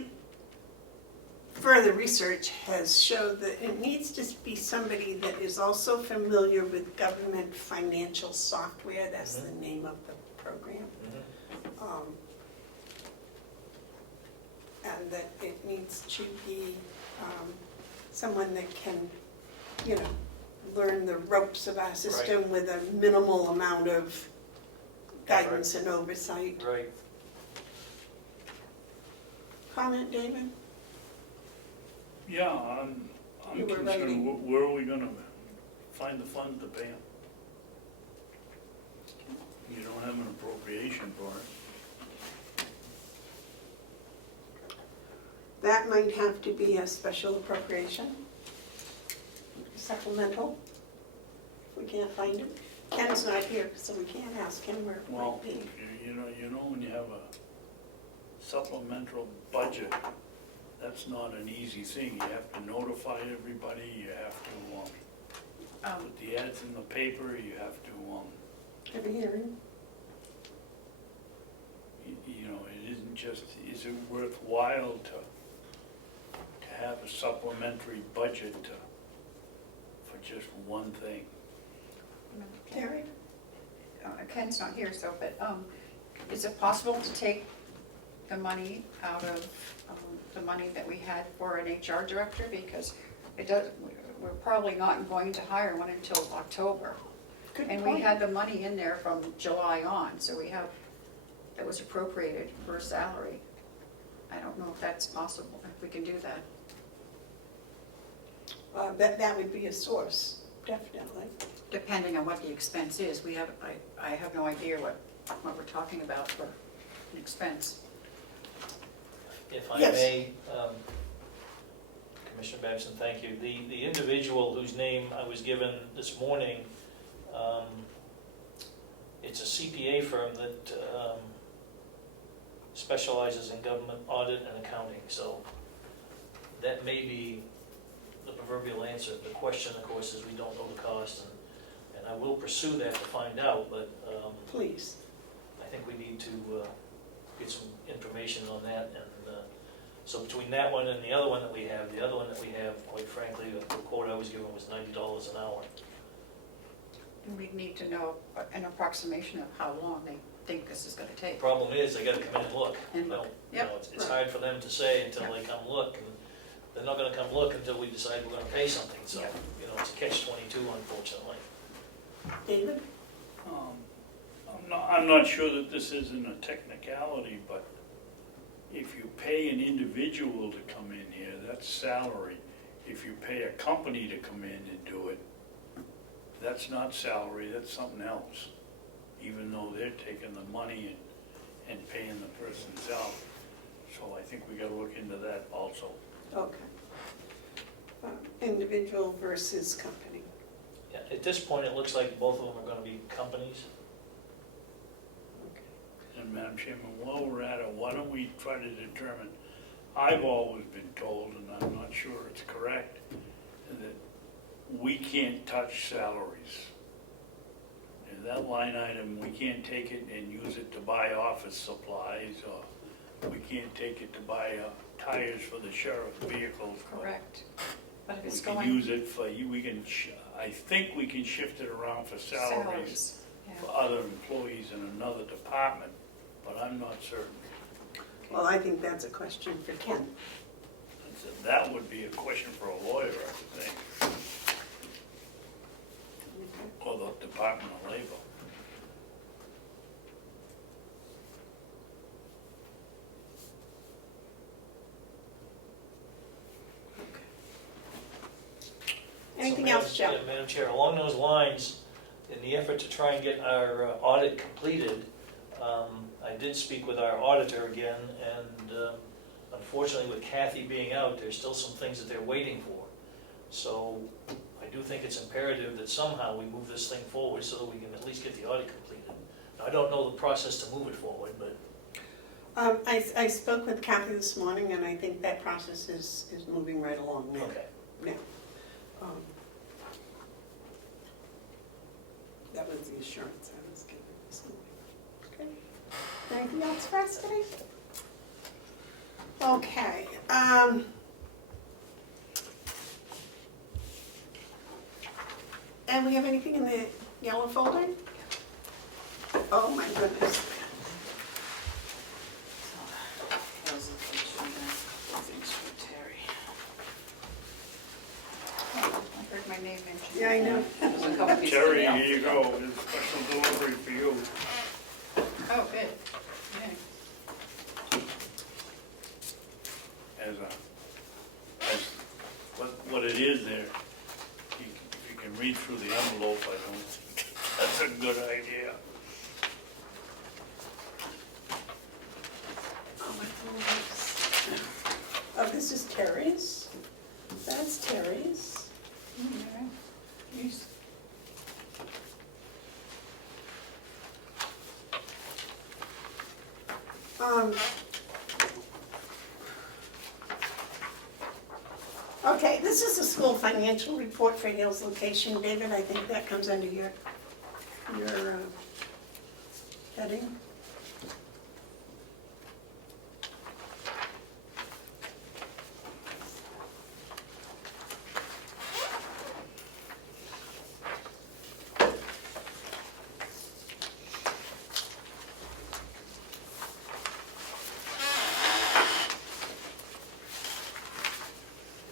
further research has showed that it needs to be somebody that is also familiar with government financial software. That's the name of the program. And that it needs to be someone that can, learn the ropes of our system with a minimal amount of guidance and oversight. Right. Comment, David? Yeah, I'm You were concerned, writing. where are we gonna find the funds to pay them? You don't have an appropriation for it. That might have to be a special appropriation, supplemental, if we can't find it. Ken's not here, so we can't ask him where it Well, might be. you know, when you have a supplemental budget, that's not an easy thing. You have to notify everybody, you have to put the ads in the paper, you have to, Have a hearing. it isn't just, is it worthwhile to have a supplementary budget for just one thing? Terry? Ken's not here, so, but is it possible to take the money out of the money that we had for an HR director? Because we're probably not going to hire one until October. Good And we point. had the money in there from July on, so that was appropriated for salary. I don't know if that's possible, if we can do that. That would be a source. definitely. Depending on what the expense is, I have no idea what we're talking about for an expense. If I Yes. may, Commissioner Babson, thank you. The individual whose name I was given this morning, it's a CPA firm that specializes in government audit and accounting, so that may be the proverbial answer. The question, of course, is we don't know the cost, and I will pursue that to find out, but Please. I think we need to get some information on that, and so between that one and the other one that we have, quite frankly, the quote I was given was $90 an hour. And we need to know an approximation of how long they think this is gonna The take. problem is, they gotta come in and look. And No, look. you know, Yep. it's hard for them to say until they come look, and they're not gonna come look until we decide we're gonna pay something, so, Yep. you know, it's a catch-22, unfortunately. David? I'm not sure that this isn't a technicality, but if you pay an individual to come in here, that's salary. If you pay a company to come in and do it, that's not salary, that's something else. Even though they're taking the money and paying the person salary. So I think we gotta look into that also. Okay. Individual versus company. Yeah, at this point, it looks like both of them are gonna be companies. And Madam Chairman, while we're at it, why don't we try to determine, I've always been told, and I'm not sure it's correct, that we can't touch salaries. And that line item, we can't take it and use it to buy office supplies, or we can't take it to buy tires for the sheriff's vehicles. Correct. But if We it's can going use it for, I think we can shift it around for salaries salaries, yeah. for other employees in another department, but I'm not certain. Well, I think that's a question for Ken. That would be a question for a lawyer, I would think, or the Department of Labor. Anything So, else, Joe? Yeah, Madam Chair, along those lines, in the effort to try and get our audit completed, I did speak with our auditor again, and unfortunately with Kathy being out, there's still some things that they're waiting for. So I do think it's imperative that somehow we move this thing forward so that we can at least get the audit completed. Now, I don't know the process to move it forward, but I spoke with Kathy this morning, and I think that process is moving right along now. okay. Now, that was the assurance I was given this morning. Okay. Anything else for us today? Okay. And we have anything in the yellow folder? Oh, my goodness. Those are things for Terry. I heard my name mentioned. Yeah, I know. There's a couple pieces of Terry, mail. here you go, there's a special delivery for you. Oh, good. Yeah. What it is there, if you can read through the envelope, I don't think that's a good idea. Oh, my goodness. Oh, this is Terry's? That's Terry's. Yeah. Yes. Okay, this is the school financial report for Hales location. David, I think that comes under your heading.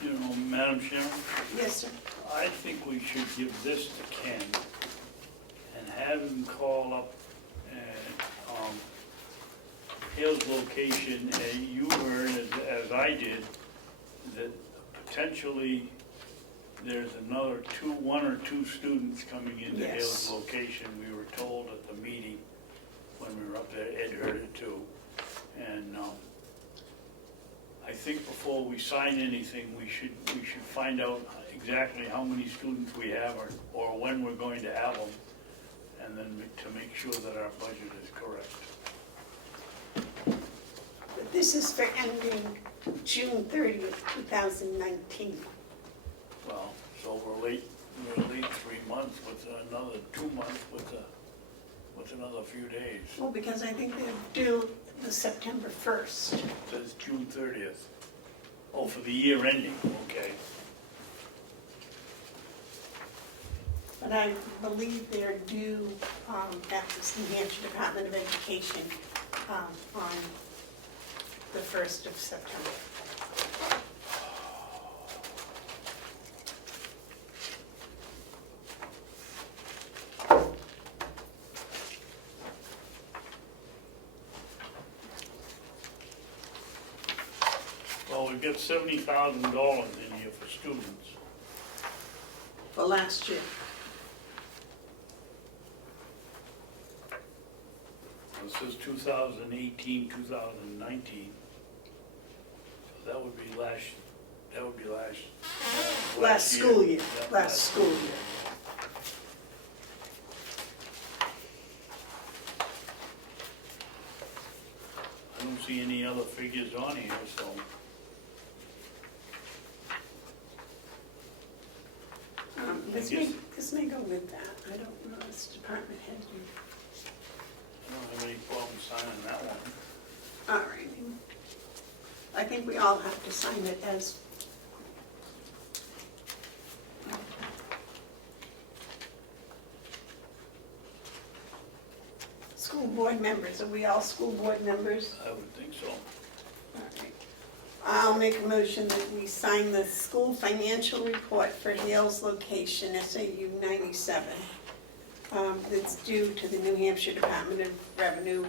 You know, Madam Chairman, Yes, sir. I think we should give this to Ken and have him call up Hale's location, and you heard, as I did, that potentially there's another one or two students coming into Yes. Hales location, we were told at the meeting when we were up there, Ed heard it too. And, I think before we sign anything, we should find out exactly how many students we have or when we're going to have them, and then to make sure that our budget is correct. But this is for ending June 30th, 2019. Well, so we're late 3 months with another 2 months with another few days. Well, because I think they're due the September 1st. It says June 30th. Oh, for the year ending, okay. But I believe they're due at the New Hampshire Department of Education on the 1st of September. Well, we've got $70,000 in here for students. For last year. It says 2018, 2019. So that would be last Last school year, Yeah, last school year. I don't see any other figures on here, so. This may go with that. I don't know, this department head. I don't have any problem signing that one. All right. I think we all have to sign it as. School board members, are we all school board members? I would think so. All right. I'll make a motion that we sign the school financial report for Hales location, SAU 97. That's due to the New Hampshire Department of Revenue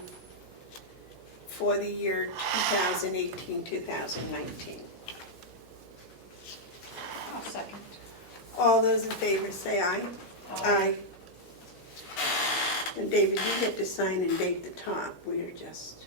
for the year 2018-2019. I'll second. All those in favor say aye. Aye. And David, you get to sign and date the top. We're just.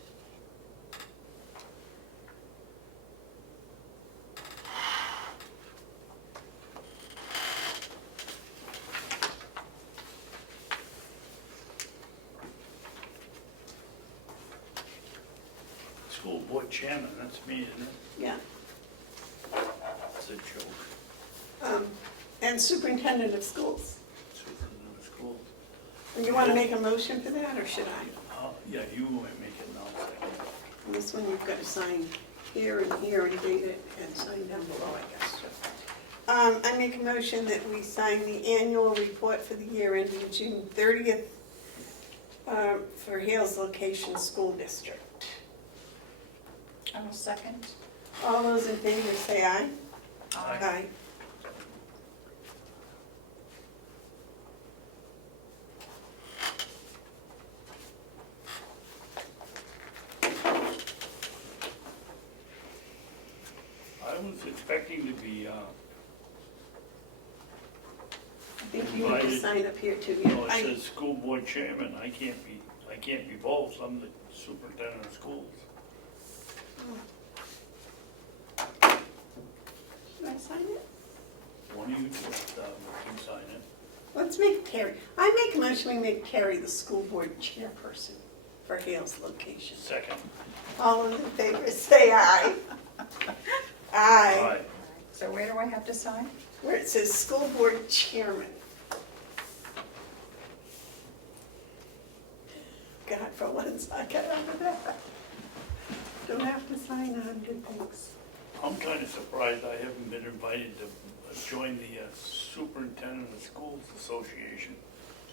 School board chairman, that's me, isn't it? Yeah. That's a joke. And superintendent of schools. Superintendent of schools. You want to make a motion for that, or should I? Yeah, you might make it now. This one you've got to sign here and date it and sign down below, I guess. I make a motion that we sign the annual report for the year ending June 30th for Hales Location School District. I will second. All those in favor say aye. Aye. I was expecting to be, I think you need to Invited. sign up here too. no, it I- says school board chairman, I can't be both, I'm the superintendent of schools. Should I sign it? One of you can sign it. Let's make Terry, I make a motion we make Terry the school board chairperson for Hales Location. Second. All those in favor say aye. Aye. Aye. So where do I have to sign? Where it says school board chairman. God, for once I got out of that. Don't have to sign 100 things. I'm kind of surprised I haven't been invited to join the Superintendent of Schools Association.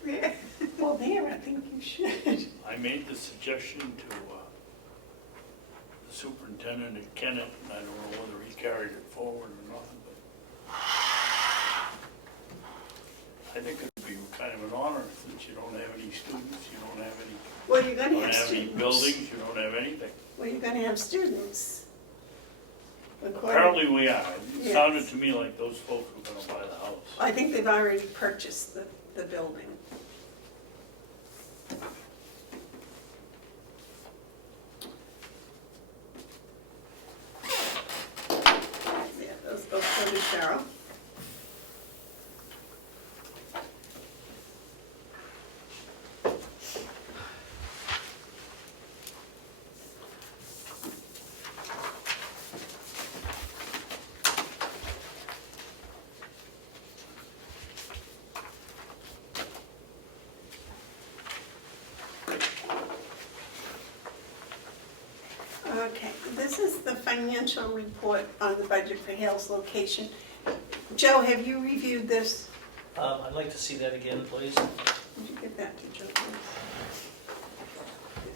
Yeah. Well, there, I think you should. I made the suggestion to the superintendent at Kennett, and I don't know whether he carried it forward or not, but I think it'd be kind of an honor since you don't have any students, you don't have any, Well, you're gonna you don't have have any students. buildings, you don't have anything. Well, you're gonna have students. Apparently we are. It Yes. sounded to me like those folks were gonna buy the house. I think they've already purchased the building. Yeah, those go to Cheryl. Okay, this is the financial report on the budget for Hales location. Joe, have you reviewed this? I'd like to see that again, please. Did you give that to Joe, please?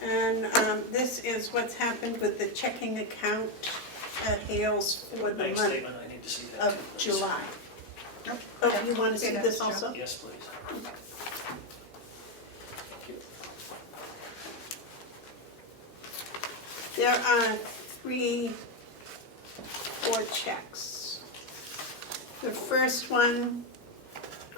And this is what's happened with the checking account at Hales for the Bank month statement, I need to see that. of too, please. July. Oh, you want to see Yeah, this Joe. also? Yes, please. There are 4 checks. The first one,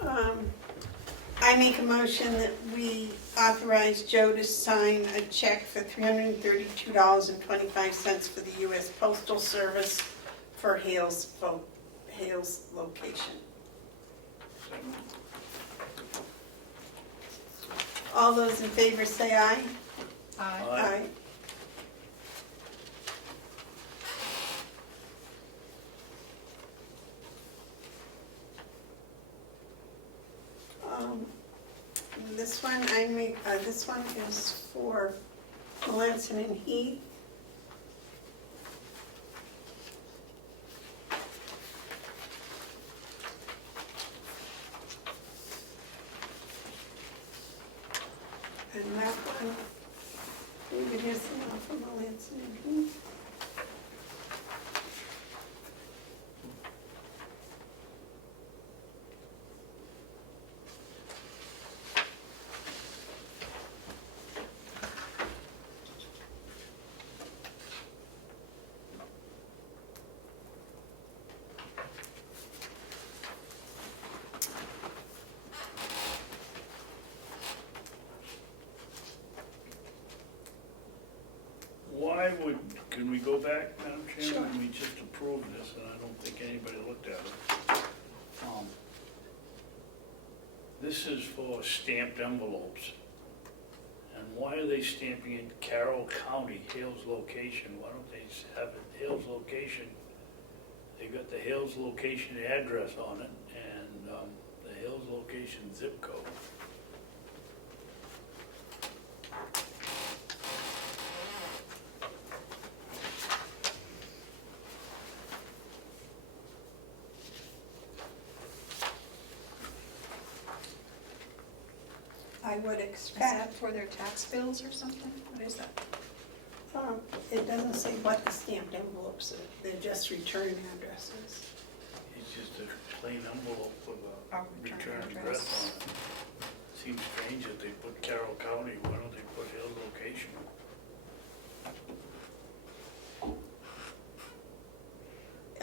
I make a motion that we authorize Joe to sign a check for $332.25 for the U.S. Postal Service for Hales location. All those in favor say aye. Aye. Aye. This one is for Melanson and Heath. And that one, maybe it is enough for Melanson and Heath. Why would, can we go back, Madam Chairman? Sure. We just approved this, and I don't think anybody looked at it. This is for stamped envelopes. And why are they stamping it Carroll County, Hales location? Why don't they have it Hales location? They got the Hales location address on it, and the Hales location zip code. I would Is expect. that for their tax bills or something? What is that? It doesn't say what the stamped envelopes are, they're just return addresses. It's just a plain envelope with a Oh, return return address. address on it. Seems strange that they put Carroll County, why don't they put Hales location?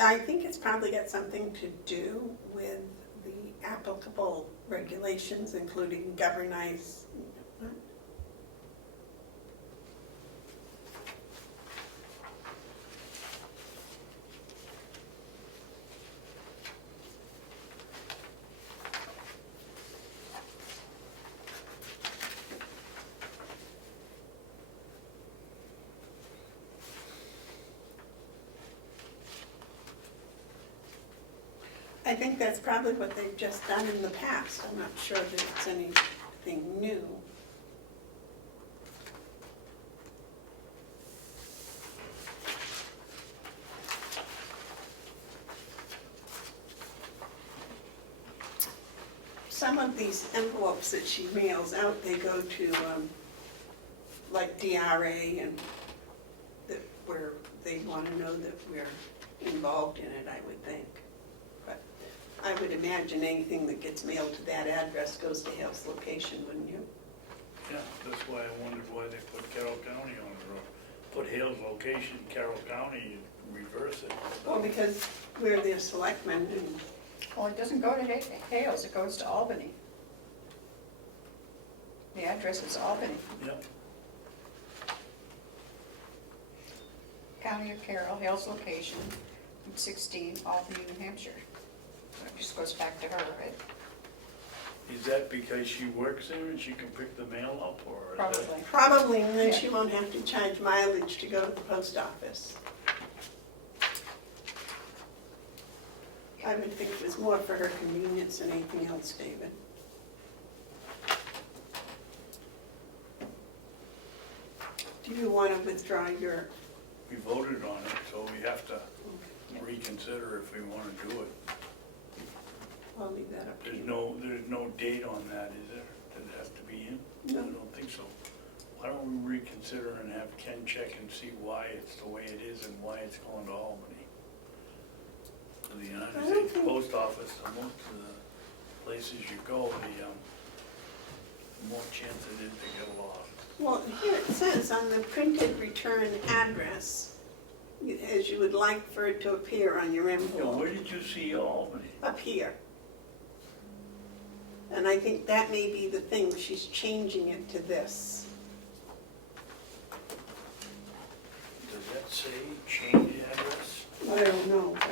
I think it's probably got something to do with the applicable regulations, including governance. I think that's probably what they've just done in the past. I'm not sure that it's anything new. Some of these envelopes that she mails out, they go to, like DRA and where they want to know that we're involved in it, I would think. But I would imagine anything that gets mailed to that address goes to Hales location, wouldn't you? Yeah, that's why I wondered why they put Carroll County on the road. Put Hales location, Carroll County, you'd reverse it. Well, because we're the selectmen and Well, it doesn't go to Hales, it goes to Albany. The address is Albany, Yep. County of Carroll, Hales location, Route 16, Albany, New Hampshire. So it just goes back to her, right? Is that because she works there and she can pick the mail up, or? is that- Probably. probably, and then she won't have to charge mileage to go to the post office. I would think it was more for her convenience than anything else, David. Do you want to withdraw your, We voted on it, so we have to reconsider if we want to do it. I'll leave that up to There's you. no date on that, is there? Does it have to be in? No. I don't think so. Why don't we reconsider and have Ken check and see why it's the way it is and why it's going to Albany? The United I don't States think- Post Office, the most of the places you go, the more chance it is to get lost. Well, here it says on the printed return address, as you would like for it to appear on your You know, envelope, where did you see Albany? up here. And I think that may be the thing, she's changing it to this. Does that say change address? I don't know, but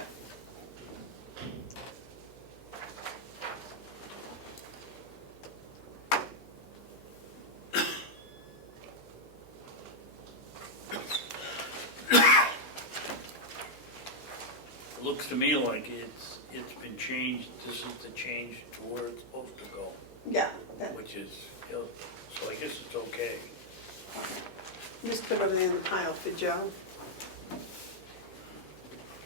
It looks to me like it's been changed, this is the change to where it's supposed to go, yeah, that, which is, you know, so I guess it's okay. just put it in the pile for Joe.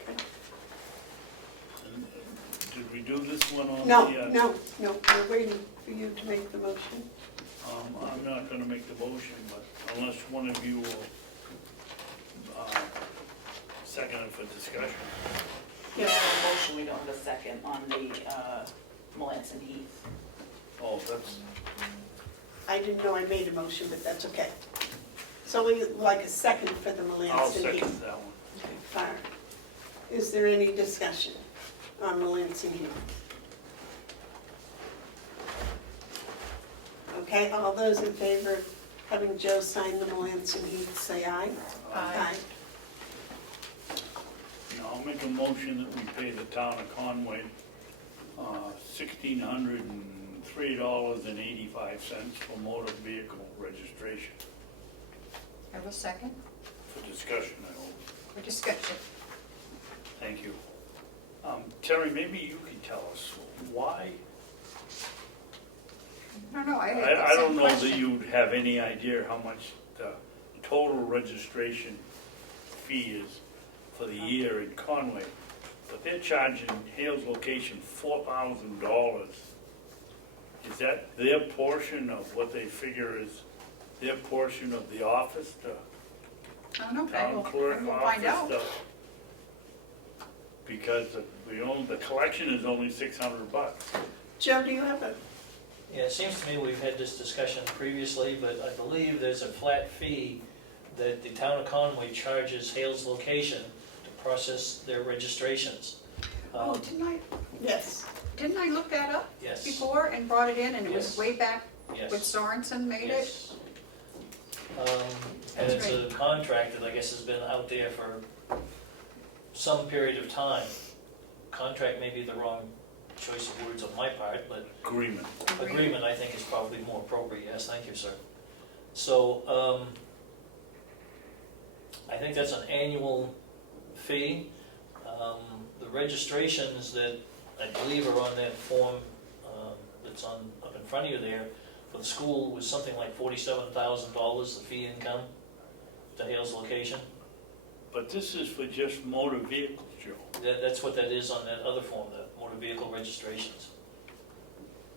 And did we do this one on the? No, we're waiting for you to make the motion. I'm not gonna make the motion, but unless one of you will, second it for discussion. We have a motion, we don't have a second on the Melanson Heath. Oh, that's, I didn't know I made a motion, but that's okay. So we like a second for the I'll Melanson second Heath. that one. Okay, fine. Is there any discussion on Melanson Heath? Okay, all those in favor of having Joe sign the Melanson Heath, say aye. Aye. Now, I'll make a motion that we pay the town of Conway, $1,603.85 for motor vehicle registration, Have a second for discussion, I hope. for discussion. Thank you. Terry, maybe you can tell us why? No, I had the I same don't know that question. you'd have any idea how much the total registration fee is for the year in Conway, but they're charging Hales location $4,000. Is that their portion of what they figure is their portion of the office, the I don't know, I town will clerk find office out. stuff? Because the collection is only $600. Joe, do you have a, Yeah, it seems to me we've had this discussion previously, but I believe there's a flat fee that the town of Conway charges Hales location to process their registrations. Oh, Um, yes, didn't I look that up Yes. before and brought it in, and it was Yes. way back Yes. when Sorensen made it? Yes. And it's a contract that I guess has been out there for some period of time. Contract may be the wrong choice of words on my part, but Agreement. agreement, I think, is probably more appropriate, yes, thank you, sir. So, I think that's an annual fee. The registrations that I believe are on that form, that's up in front of you there, for the school was something like $47,000, the fee income to Hales location. But this is for just motor vehicles, Joe. That's what that is on that other form, the motor vehicle registrations.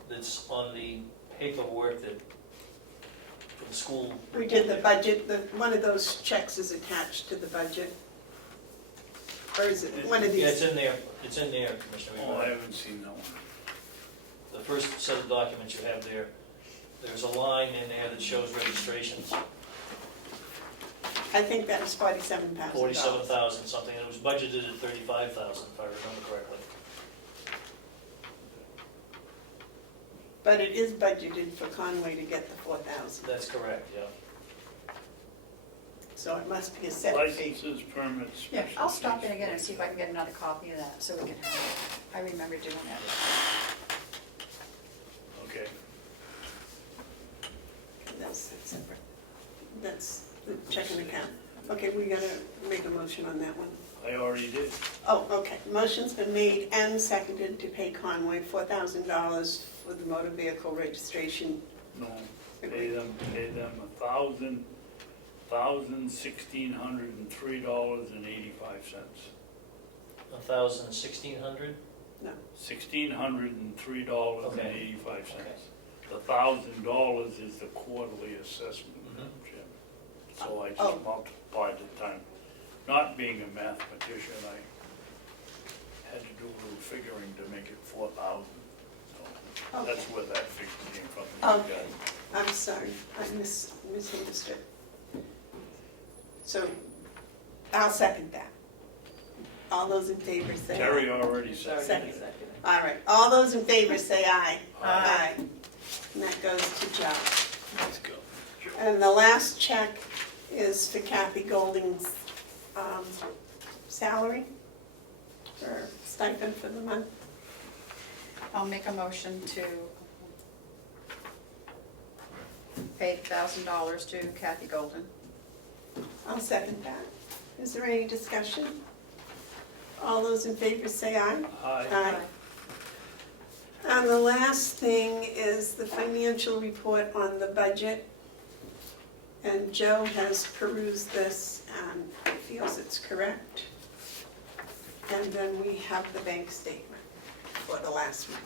That's on the paperwork that, for the school. we did the budget, one of those checks is attached to the budget. Or is it one of Yeah, it's these? in there, Commissioner. Oh, I haven't seen that one. The first set of documents you have there, there's a line in there that shows registrations. I think that was $47,000. 47,000 something, it was budgeted at 35,000 if I remember correctly. But it is budgeted for Conway to get the 4,000, That's correct, yeah. so it must be a set fee. Licenses, permits. Yeah, special I'll stop in fees. again and see if I can get another copy of that, so we can have it. I remember doing that. Okay, That's separate. That's the checking account. Okay, we gotta make a motion on that one. I already did. Oh, okay. Motion's been made and seconded to pay Conway $4,000 for the motor vehicle registration. No, pay them $1,603.85. 1,000, 1,600? $1,603.85. The $1,000 is the quarterly assessment, Madam Chair. So I Oh. just multiplied the time. Not being a mathematician, I had to do a little figuring to make it 4,000. So that's Okay. where that figure came from. Okay, I'm sorry, I misunderstood. So, I'll second that. All those in favor say aye. Terry already said. Second. it. All right, all those in favor say aye. Aye. And that goes to Joe. Let's go. And the last check is for Kathy Golding's salary, or stipend for the month. I'll make a motion to pay $1,000 to Kathy Golden. I'll second that. Is there any discussion? All those in favor say aye. Aye. And the last thing is the financial report on the budget. And Joe has perused this and feels it's correct. And then we have the bank statement for the last month.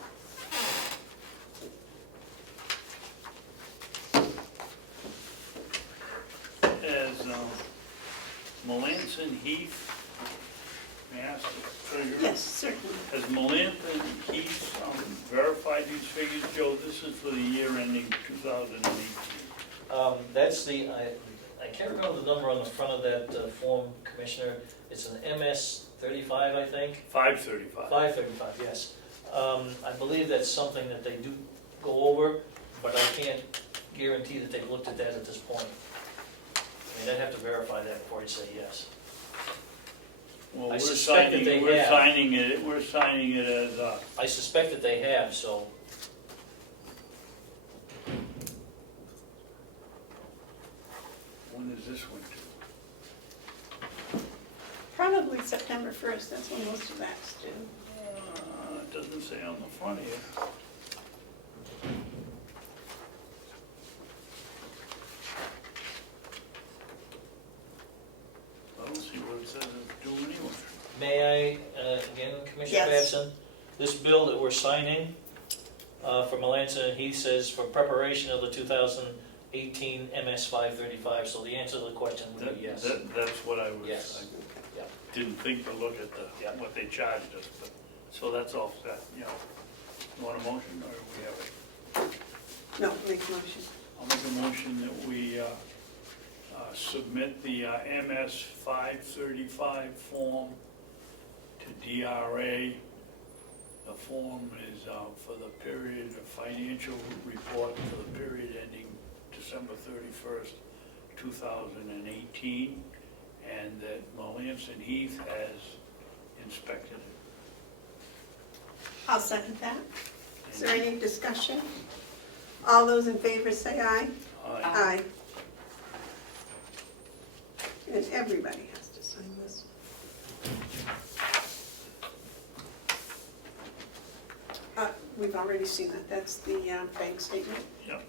As Melanson Heath, may I ask the treasurer? Yes, certainly. Has Melanson Heath verified these figures? Joe, this is for the year ending 2018. That's the, I can't remember the number on the front of that form, Commissioner. It's an MS 35, I think. 535. 535, yes. I believe that's something that they do go over, but I can't guarantee that they've looked at that at this point. I mean, I'd have to verify that before I say yes. Well, I we're suspect that they signing, we're have. signing it as, I suspect that they have, so when is this one due? Probably September 1st, that's when most of that's due. It doesn't say on the front here. I don't see what it says it's due anywhere. may I, again, Commissioner Yes. Babson? This bill that we're signing for Melanson, he says for preparation of the 2018 MS 535, so the answer to the question would be yes. That's what I was, Yes. I Yeah. didn't think to look at what they charged us, but, so that's all set, you know. You want a motion, or we have it? No, make a motion. I'll make a motion that we submit the MS 535 form to DRA. The form is for the period of financial report for the period ending December 31st, 2018, and that Melanson Heath has inspected it. I'll second that. Is there any discussion? All those in favor say aye. Aye. Aye. And everybody has to sign this. We've already seen that, that's the bank statement. Yep,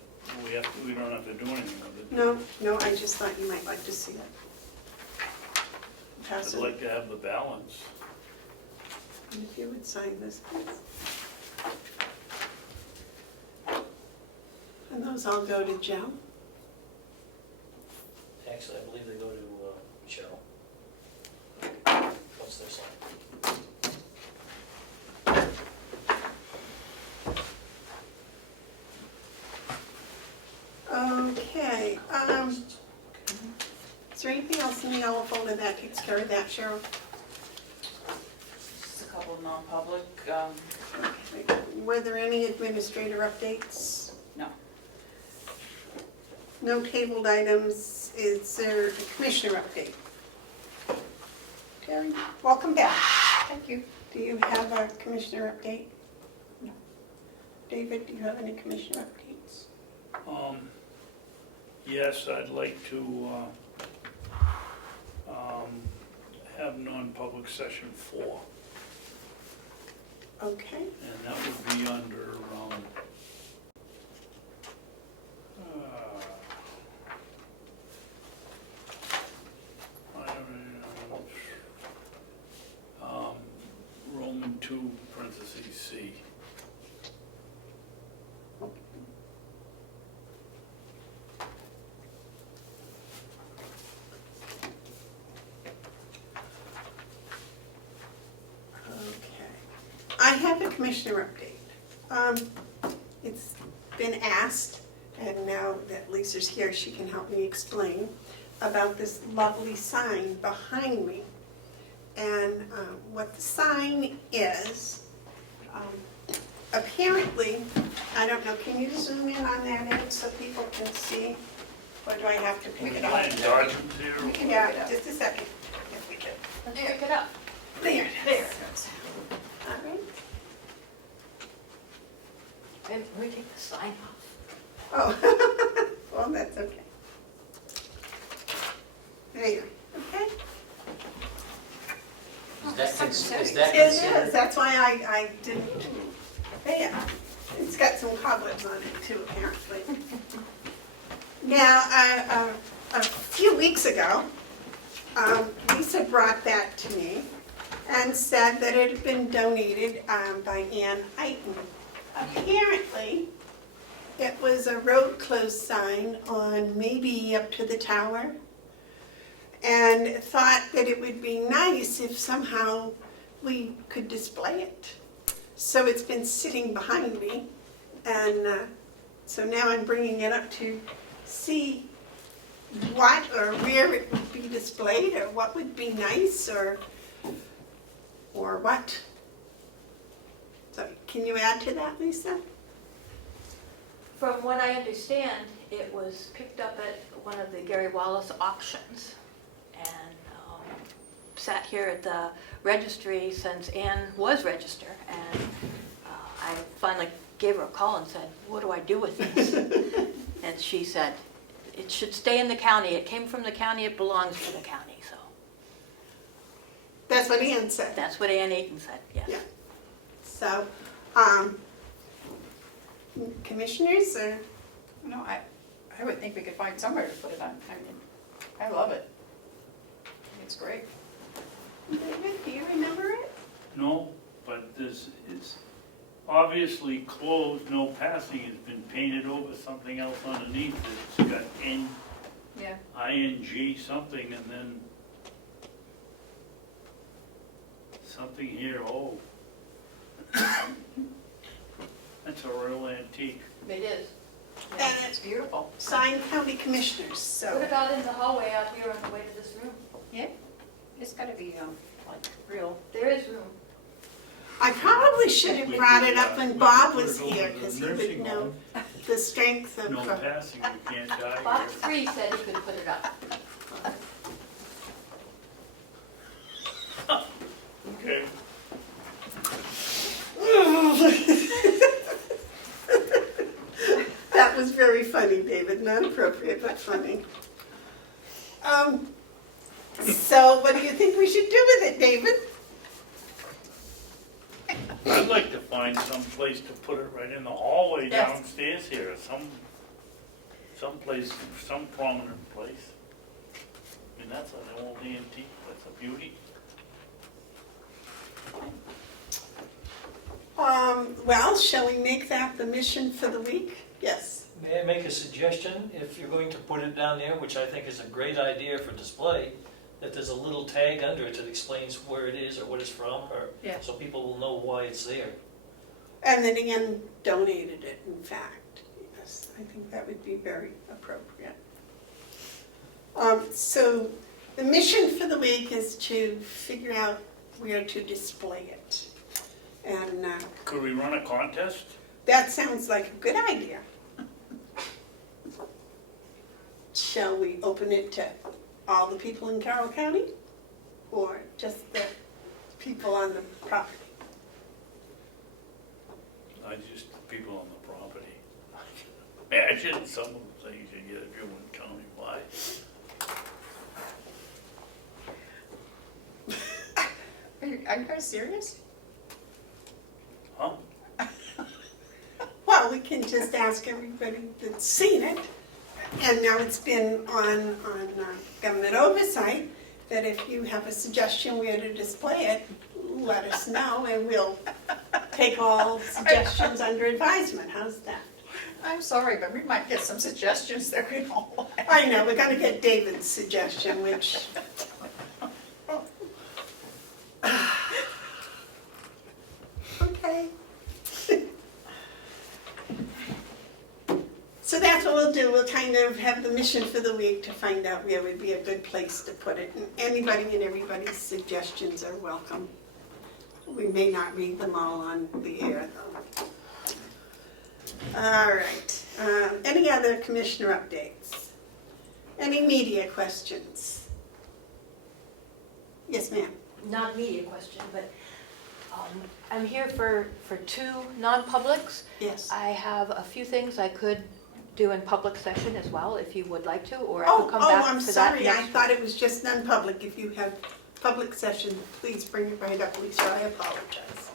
we don't have to do anything with it. No, I just thought you might like to see it. Pass I'd it, like to have the balance. and if you would sign this, please. And those all go to Joe. Actually, I believe they go to Cheryl. What's their sign? Okay, Is there anything else in the yellow folder that takes care of that, Cheryl? Just a couple of non-public, Were there any administrator updates? no. No tabled items. Is there a commissioner update? Terry, welcome back. Thank you. Do you have a commissioner update? No. David, do you have any commissioner updates? Yes, I'd like to, have non-public session 4, Okay. and that would be under, I don't know, Roman 2, parentheses, C. Okay. I have a commissioner update. It's been asked, and now that Lisa's here, she can help me explain, about this lovely sign behind me. And what the sign is, apparently, I don't know, can you zoom in on that end so people can see? Or do I have to pick it up? Land documents here. We can Yeah, pick it up. just a second. If we can. Let's pick it up. There it There. is. All right. And we take the sign off. Oh, well, that's okay. There, okay? Is that, is It that is, considered? that's why I didn't, yeah. It's got some cobwebs on it too, apparently. Now, a few weeks ago, Lisa brought that to me and said that it had been donated by Ann Eichen. Apparently, it was a road closed sign on maybe up to the tower, and thought that it would be nice if somehow we could display it. So it's been sitting behind me, and so now I'm bringing it up to see what or where it would be displayed, or what would be nice, or what. So can you add to that, Lisa? From what I understand, it was picked up at one of the Gary Wallace auctions and sat here at the registry since Ann was register. And I finally gave her a call and said, what do I do with this? And she said, it should stay in the county. It came from the county, it belongs to the county. So That's what Ann said. that's what Ann Aiken said, yes. Yeah. So, commissioners, or? No, I would think we could find somewhere to put it on. I mean, I love it. It's great. David, do you remember it? No, but this is obviously closed, no passing, has been painted over something else underneath it. It's got N, Yeah. ING something, and then something here, oh. That's a real antique. It is. Yeah, it's beautiful. Signed county commissioners, What so. about in the hallway out here on the way to this room? Yeah, it's gotta be, like, real. There is room. I probably should have brought it up when Bob was here, because he would know the strength of. No passing, you can't die Bob here. Free said he could put it up. Okay. That was very funny, David, not appropriate, but funny. So what do you think we should do with it, David? I'd like to find some place to put it right in the hallway Yes. downstairs here, some place, some prominent place. I mean, that's an old antique, that's a beauty. Well, shall we make that the mission for the week? Yes. May I make a suggestion? If you're going to put it down there, which I think is a great idea for display, that there's a little tag under it that explains where it is or what it's from, or Yeah. so people will know why it's there. And then Ann donated it, in fact. Yes, I think that would be very appropriate. So the mission for the week is to figure out where to display it. And Could we run a contest? that sounds like a good idea. Shall we open it to all the people in Carroll County? Or just the people on the property? Just people on the property. Imagine some of the things you get if you went countywide. Are you guys serious? Huh? Well, we can just ask everybody that's seen it. And now it's been on government oversight, that if you have a suggestion where to display it, let us know and we'll take all suggestions under advisement. How's that? I'm sorry, but we might get some suggestions that we don't like. I know, we're gonna get David's suggestion, which... Okay. So that's what we'll do, we'll kind of have the mission for the week to find out where would be a good place to put it. And anybody and everybody's suggestions are welcome. We may not read them all on the air, though. All right, any other commissioner updates? Any media questions? Yes, ma'am. Not a media question, but I'm here for two non-publics. Yes. I have a few things I could do in public session as well, if you would like to, or I Oh, could come back I'm to that sorry, I next. thought it was just non-public. If you have public session, please bring it right up, Lisa, I apologize.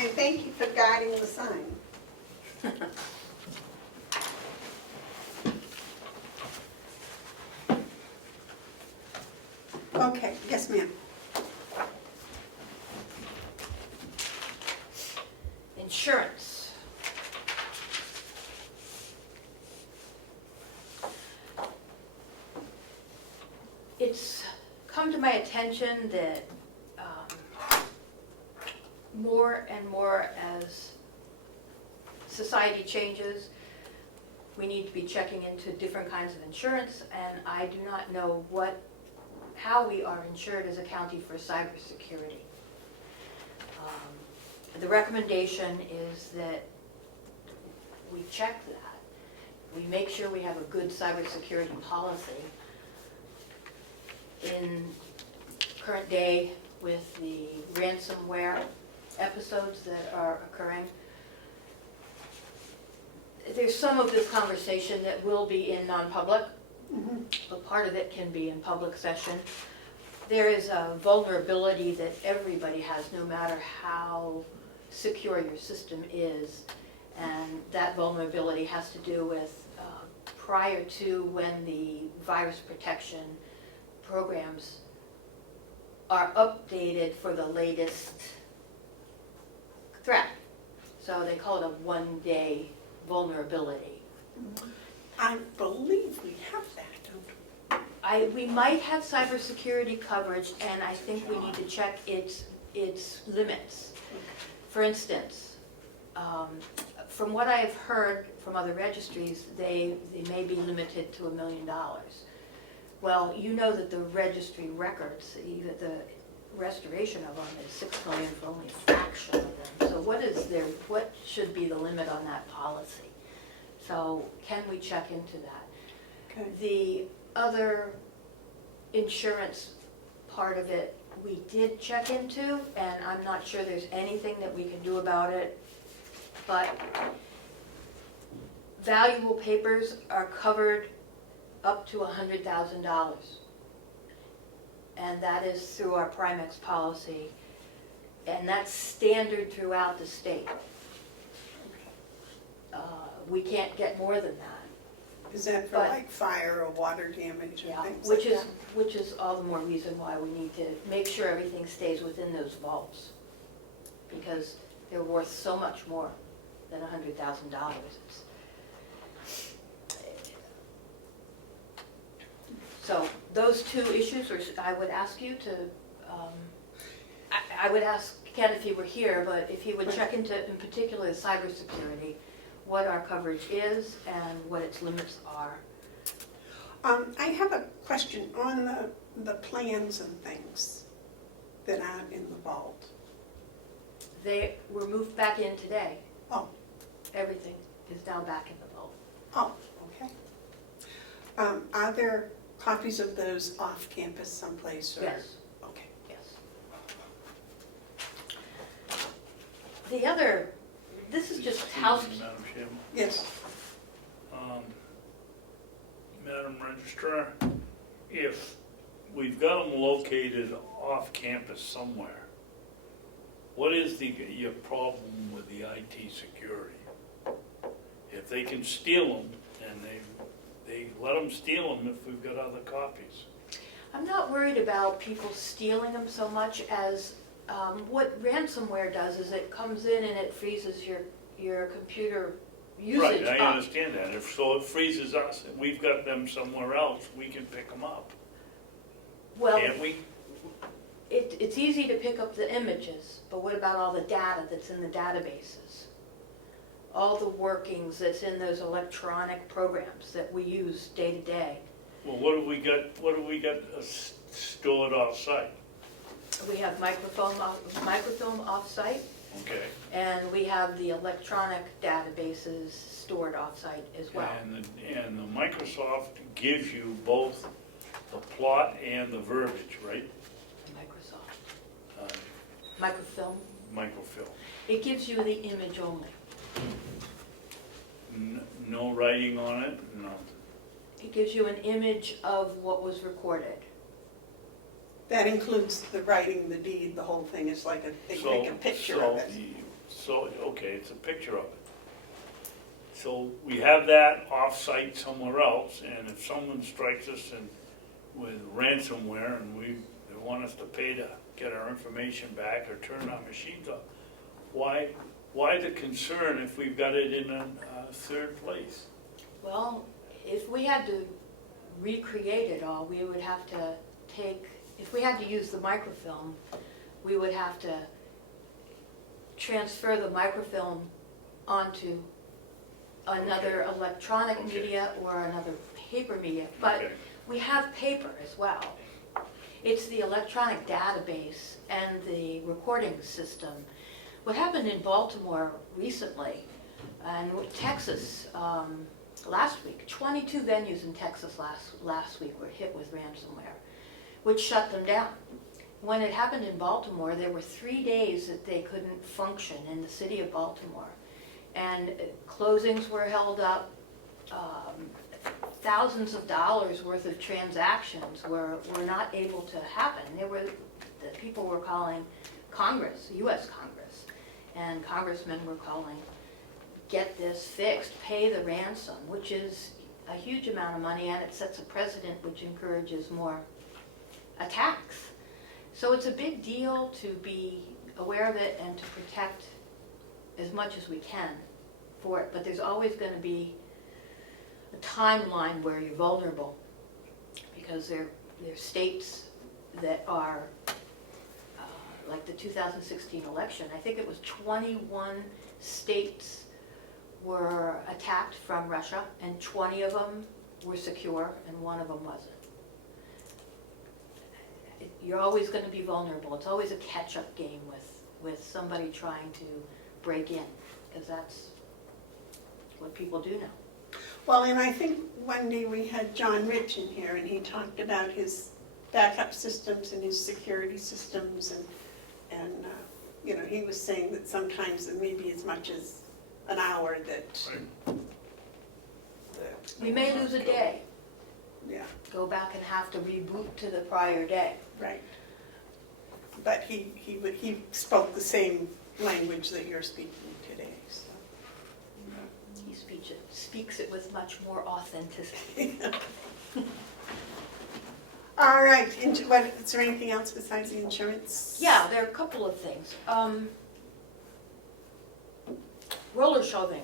And thank you for guiding the sign. Okay, yes, ma'am. Insurance. It's come to my attention that more and more as society changes, we need to be checking into different kinds of insurance, and I do not know how we are insured as a county for cybersecurity. The recommendation is that we check that. We make sure we have a good cybersecurity policy. In current day, with the ransomware episodes that are occurring, there's some of this conversation that will be in non-public, but part of it can be in public session. There is a vulnerability that everybody has, no matter how secure your system is, and that vulnerability has to do with prior to when the virus protection programs are updated for the latest threat. So they call it a one-day vulnerability. I believe we have that, don't we? We might have cybersecurity coverage, and I think we need to check its limits. For instance, from what I've heard from other registries, they may be limited to $1 million. Well, you know that the registry records, even the restoration of them is $6 million for only a fraction of them. So what should be the limit on that policy? So can we check into that? Okay. The other insurance part of it, we did check into, and I'm not sure there's anything that we can do about it, but valuable papers are covered up to $100,000. And that is through our Primex policy, and that's standard throughout the state. We can't get more than that. Is that for But- like fire or water damage or Yeah, things like that? which is all the more reason why we need to make sure everything stays within those vaults, because they're worth so much more than $100,000. So those two issues, I would ask you to I would ask Ken if he were here, but if he would check into, in particular, cybersecurity, what our coverage is and what its limits are. I have a question on the plans and things that aren't in the vault. They were moved back in today. Oh. Everything is now back in the vault. Oh, okay. Are there copies of those off campus someplace or? Yes. Okay. Yes. The other, this is just housekeeping. Madam Chairman. Yes. Madam Registrar, if we've got them located off campus somewhere, what is your problem with the IT security? If they can steal them, and they let them steal them if we've got other copies. I'm not worried about people stealing them so much as what ransomware does is it comes in and it freezes your computer usage Right, I up. understand that. If so, it freezes us, and we've got them somewhere else, we can pick them up, Well, can't we? it's easy to pick up the images, but what about all the data that's in the databases? All the workings that's in those electronic programs that we use day to day. Well, what do we got stored off-site? We have microfilm off-site, Okay. and we have the electronic databases stored off-site as well. And the Microsoft gives you both the plot and the verbiage, right? Microsoft. Uh, Microfilm. Microfilm. It gives you the image only. No writing on it, no. It gives you an image of what was recorded. That includes the writing, the deed, the whole thing. It's like they take a picture of it. So, okay, it's a picture of it. So we have that off-site somewhere else, and if someone strikes us with ransomware and they want us to pay to get our information back or turn our machines off, why the concern if we've got it in a third place? Well, if we had to recreate it all, we would have to if we had to use the microfilm, we would have to transfer the microfilm onto another electronic Okay. media or another paper media. But Okay. we have paper as well. It's the electronic database and the recording system. What happened in Baltimore recently, and Texas last week, 22 venues in Texas last week were hit with ransomware, which shut them down. When it happened in Baltimore, there were 3 days that they couldn't function in the city of Baltimore. And closings were held up, thousands of dollars worth of transactions were not able to happen. The people were calling Congress, US Congress, and congressmen were calling, get this fixed, pay the ransom, which is a huge amount of money, and it sets a precedent which encourages more attacks. So it's a big deal to be aware of it and to protect as much as we can for it, but there's always going to be a timeline where you're vulnerable, because there are states that are, like the 2016 election, I think it was 21 states were attacked from Russia, and 20 of them were secure, and 1 of them wasn't. You're always going to be vulnerable. It's always a catch-up game with somebody trying to break in, because that's what people do now. Well, and I think one day we had John Rich in here, and he talked about his backup systems and his security systems, and he was saying that sometimes it may be as much as an hour that. We may lose a day, Yeah, go back and have to reboot to the prior day. right. But he spoke the same language that you're speaking today, so. He speaks it with much more authenticity. All right, is there anything else besides the insurance? Yeah, there are a couple of things. Roller shoving.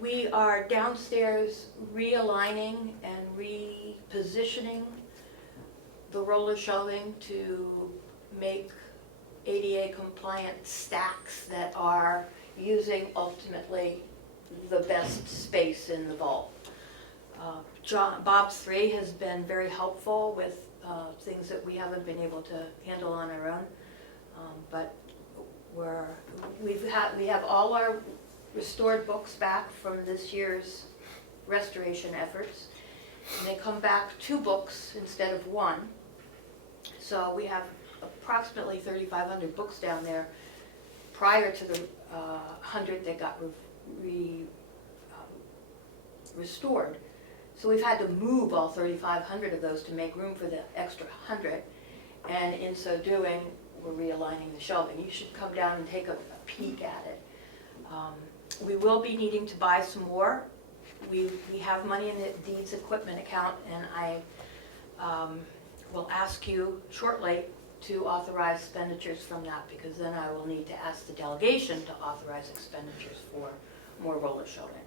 We are downstairs realigning and repositioning the roller shoving to make ADA compliant stacks that are using ultimately the best space in the vault. Bob's 3 has been very helpful with things that we haven't been able to handle on our own. But we have all our restored books back from this year's restoration efforts. And they come back 2 books instead of 1. So we have approximately 3,500 books down there prior to the 100 that got restored. So we've had to move all 3,500 of those to make room for the extra 100. And in so doing, we're realigning the shelving. You should come down and take a peek at it. We will be needing to buy some more. We have money in the deeds equipment account, and I will ask you shortly to authorize expenditures from that, because then I will need to ask the delegation to authorize expenditures for more roller shelving.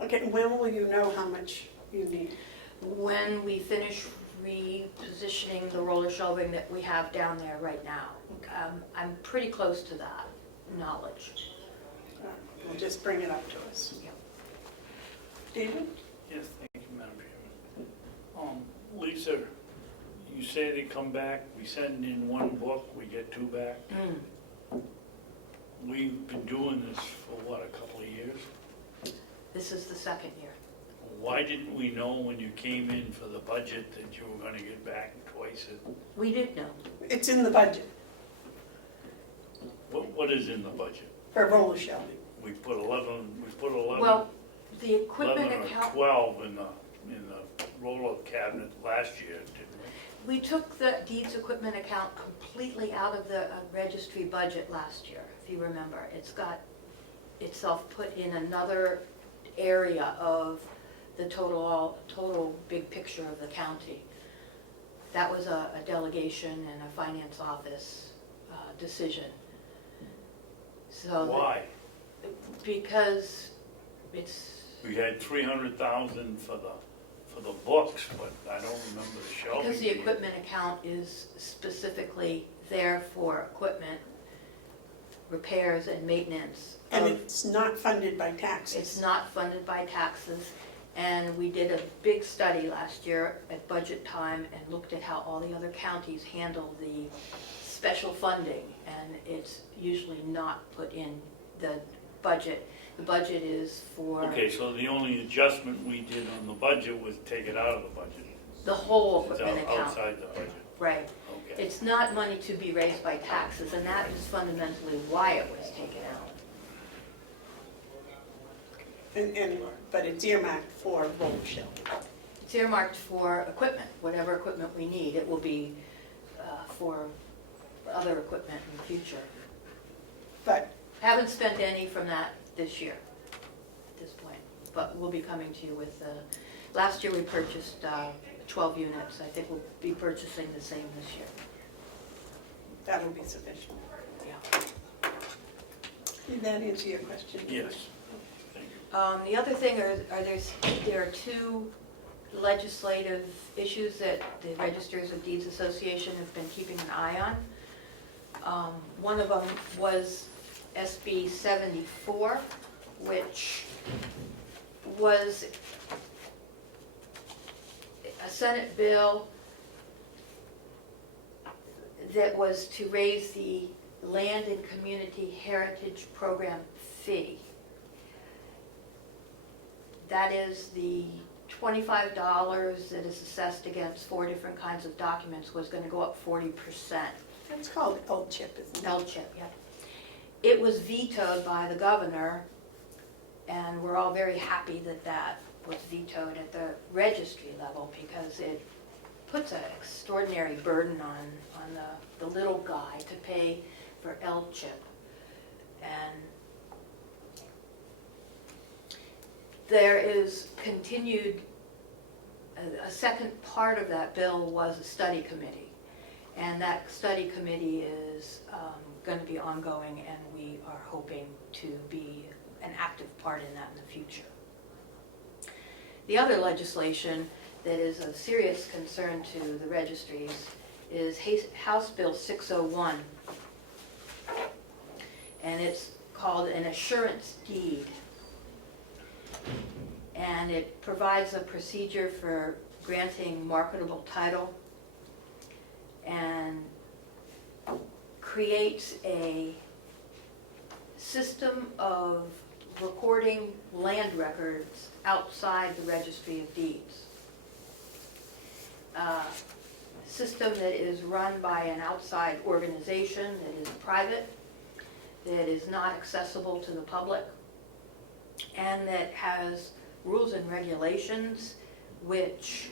Okay, when will you know how much you need? When we finish repositioning the roller shelving that we have down there right now. I'm pretty close to that knowledge. We'll just bring it up to us. Yeah. David? Yes, thank you, Madam Chairman. Lisa, you say they come back, we send in 1 book, we get 2 back. We've been doing this for what, a couple of years? This is the 2nd year. Why didn't we know when you came in for the budget that you were gonna get back twice? We did know. It's in the budget What is in the budget? for roller shelving. We put 11, Well, the equipment 11 or account, 12 in the roller cabinet last year, didn't we? we took the deeds equipment account completely out of the registry budget last year, if you remember. It's got itself put in another area of the total big picture of the county. That was a delegation and a finance office decision. So Why? because it's, We had 300,000 for the books, but I don't remember the shelving. because the equipment account is specifically there for equipment repairs and maintenance. And it's not funded by taxes. It's not funded by taxes, and we did a big study last year at budget time and looked at how all the other counties handle the special funding, and it's usually not put in the budget. The budget is for Okay, so the only adjustment we did on the budget was take it out of the budget. the whole It's equipment account. outside the budget. Right. Okay. It's not money to be raised by taxes, and that is fundamentally why it was taken out. But it's earmarked for roller shelving. It's earmarked for equipment, whatever equipment we need. It will be for other equipment in the future. But Haven't spent any from that this year, at this point, but we'll be coming to you with, last year we purchased 12 units. I think we'll be purchasing the same this year. that'll be sufficient. Yeah. Did that answer your question? Yes. Thank you. The other thing there are 2 legislative issues that the Registers of Deeds Association have been keeping an eye on. One of them was SB 74, which was a Senate bill that was to raise the Land and Community Heritage Program fee. That is the $25 that is assessed against 4 different kinds of documents was going to go up 40%. It's called LCHIP, isn't it? LCHIP, yeah. It was vetoed by the governor, and we're all very happy that that was vetoed at the registry level, because it puts an extraordinary burden on the little guy to pay for LCHIP. And there is continued, a second part of that bill was a study committee. And that study committee is going to be ongoing, and we are hoping to be an active part in that in the future. The other legislation that is of serious concern to the registries is House Bill 601. And it's called an assurance deed. And it provides a procedure for granting marketable title and creates a system of recording land records outside the Registry of Deeds. A system that is run by an outside organization, that is private, that is not accessible to the public, and that has rules and regulations which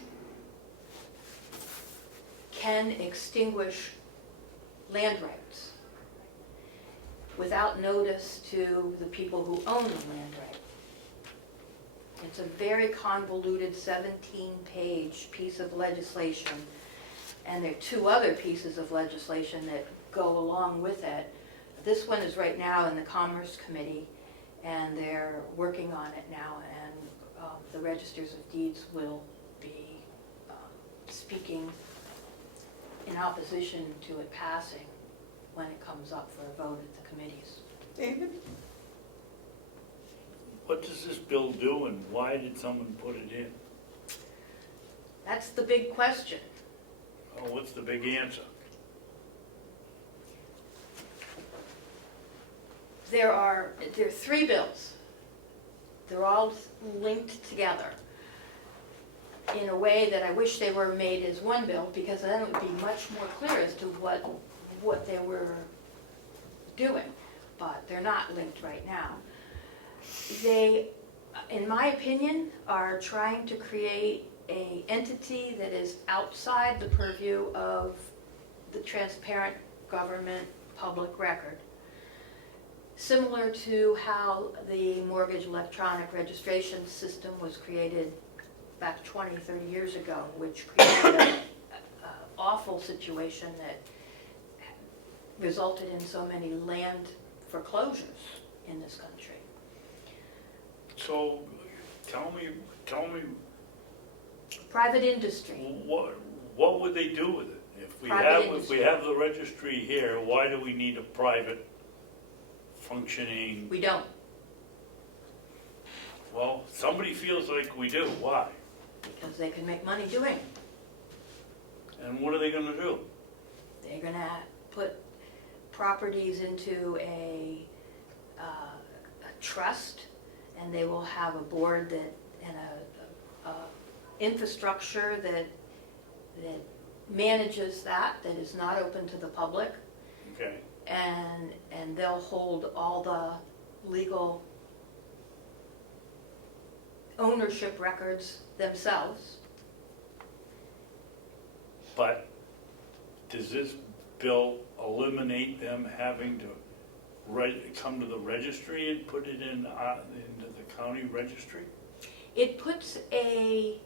can extinguish land rights without notice to the people who own the land right. It's a very convoluted 17-page piece of legislation, and there are two other pieces of legislation that go along with it. This one is right now in the Commerce Committee, and they're working on it now, and the Registers of Deeds will be speaking in opposition to it passing when it comes up for a vote at the committees. David? What does this bill do and why did someone put it in? That's the big question. Oh, what's the big answer? There are three bills. They're all linked together in a way that I wish they were made as one bill, because then it would be much more clear as to what they were doing. But they're not linked right now. They, in my opinion, are trying to create an entity that is outside the purview of the transparent government public record. Similar to how the mortgage electronic registration system was created back 20, 30 years ago, which created an awful situation that resulted in so many land foreclosures in this country. So, tell me, Private industry. what would they do with it? If we have the registry here, why do we need a private functioning? We don't, Well, somebody feels like we do. Why? because they can make money doing it. And what are they gonna do? They're gonna put properties into a trust, and they will have a board that, and a infrastructure that manages that is not open to the public, Okay, and they'll hold all the legal ownership records themselves. but does this bill eliminate them having to come to the registry and put it into the county registry? It puts a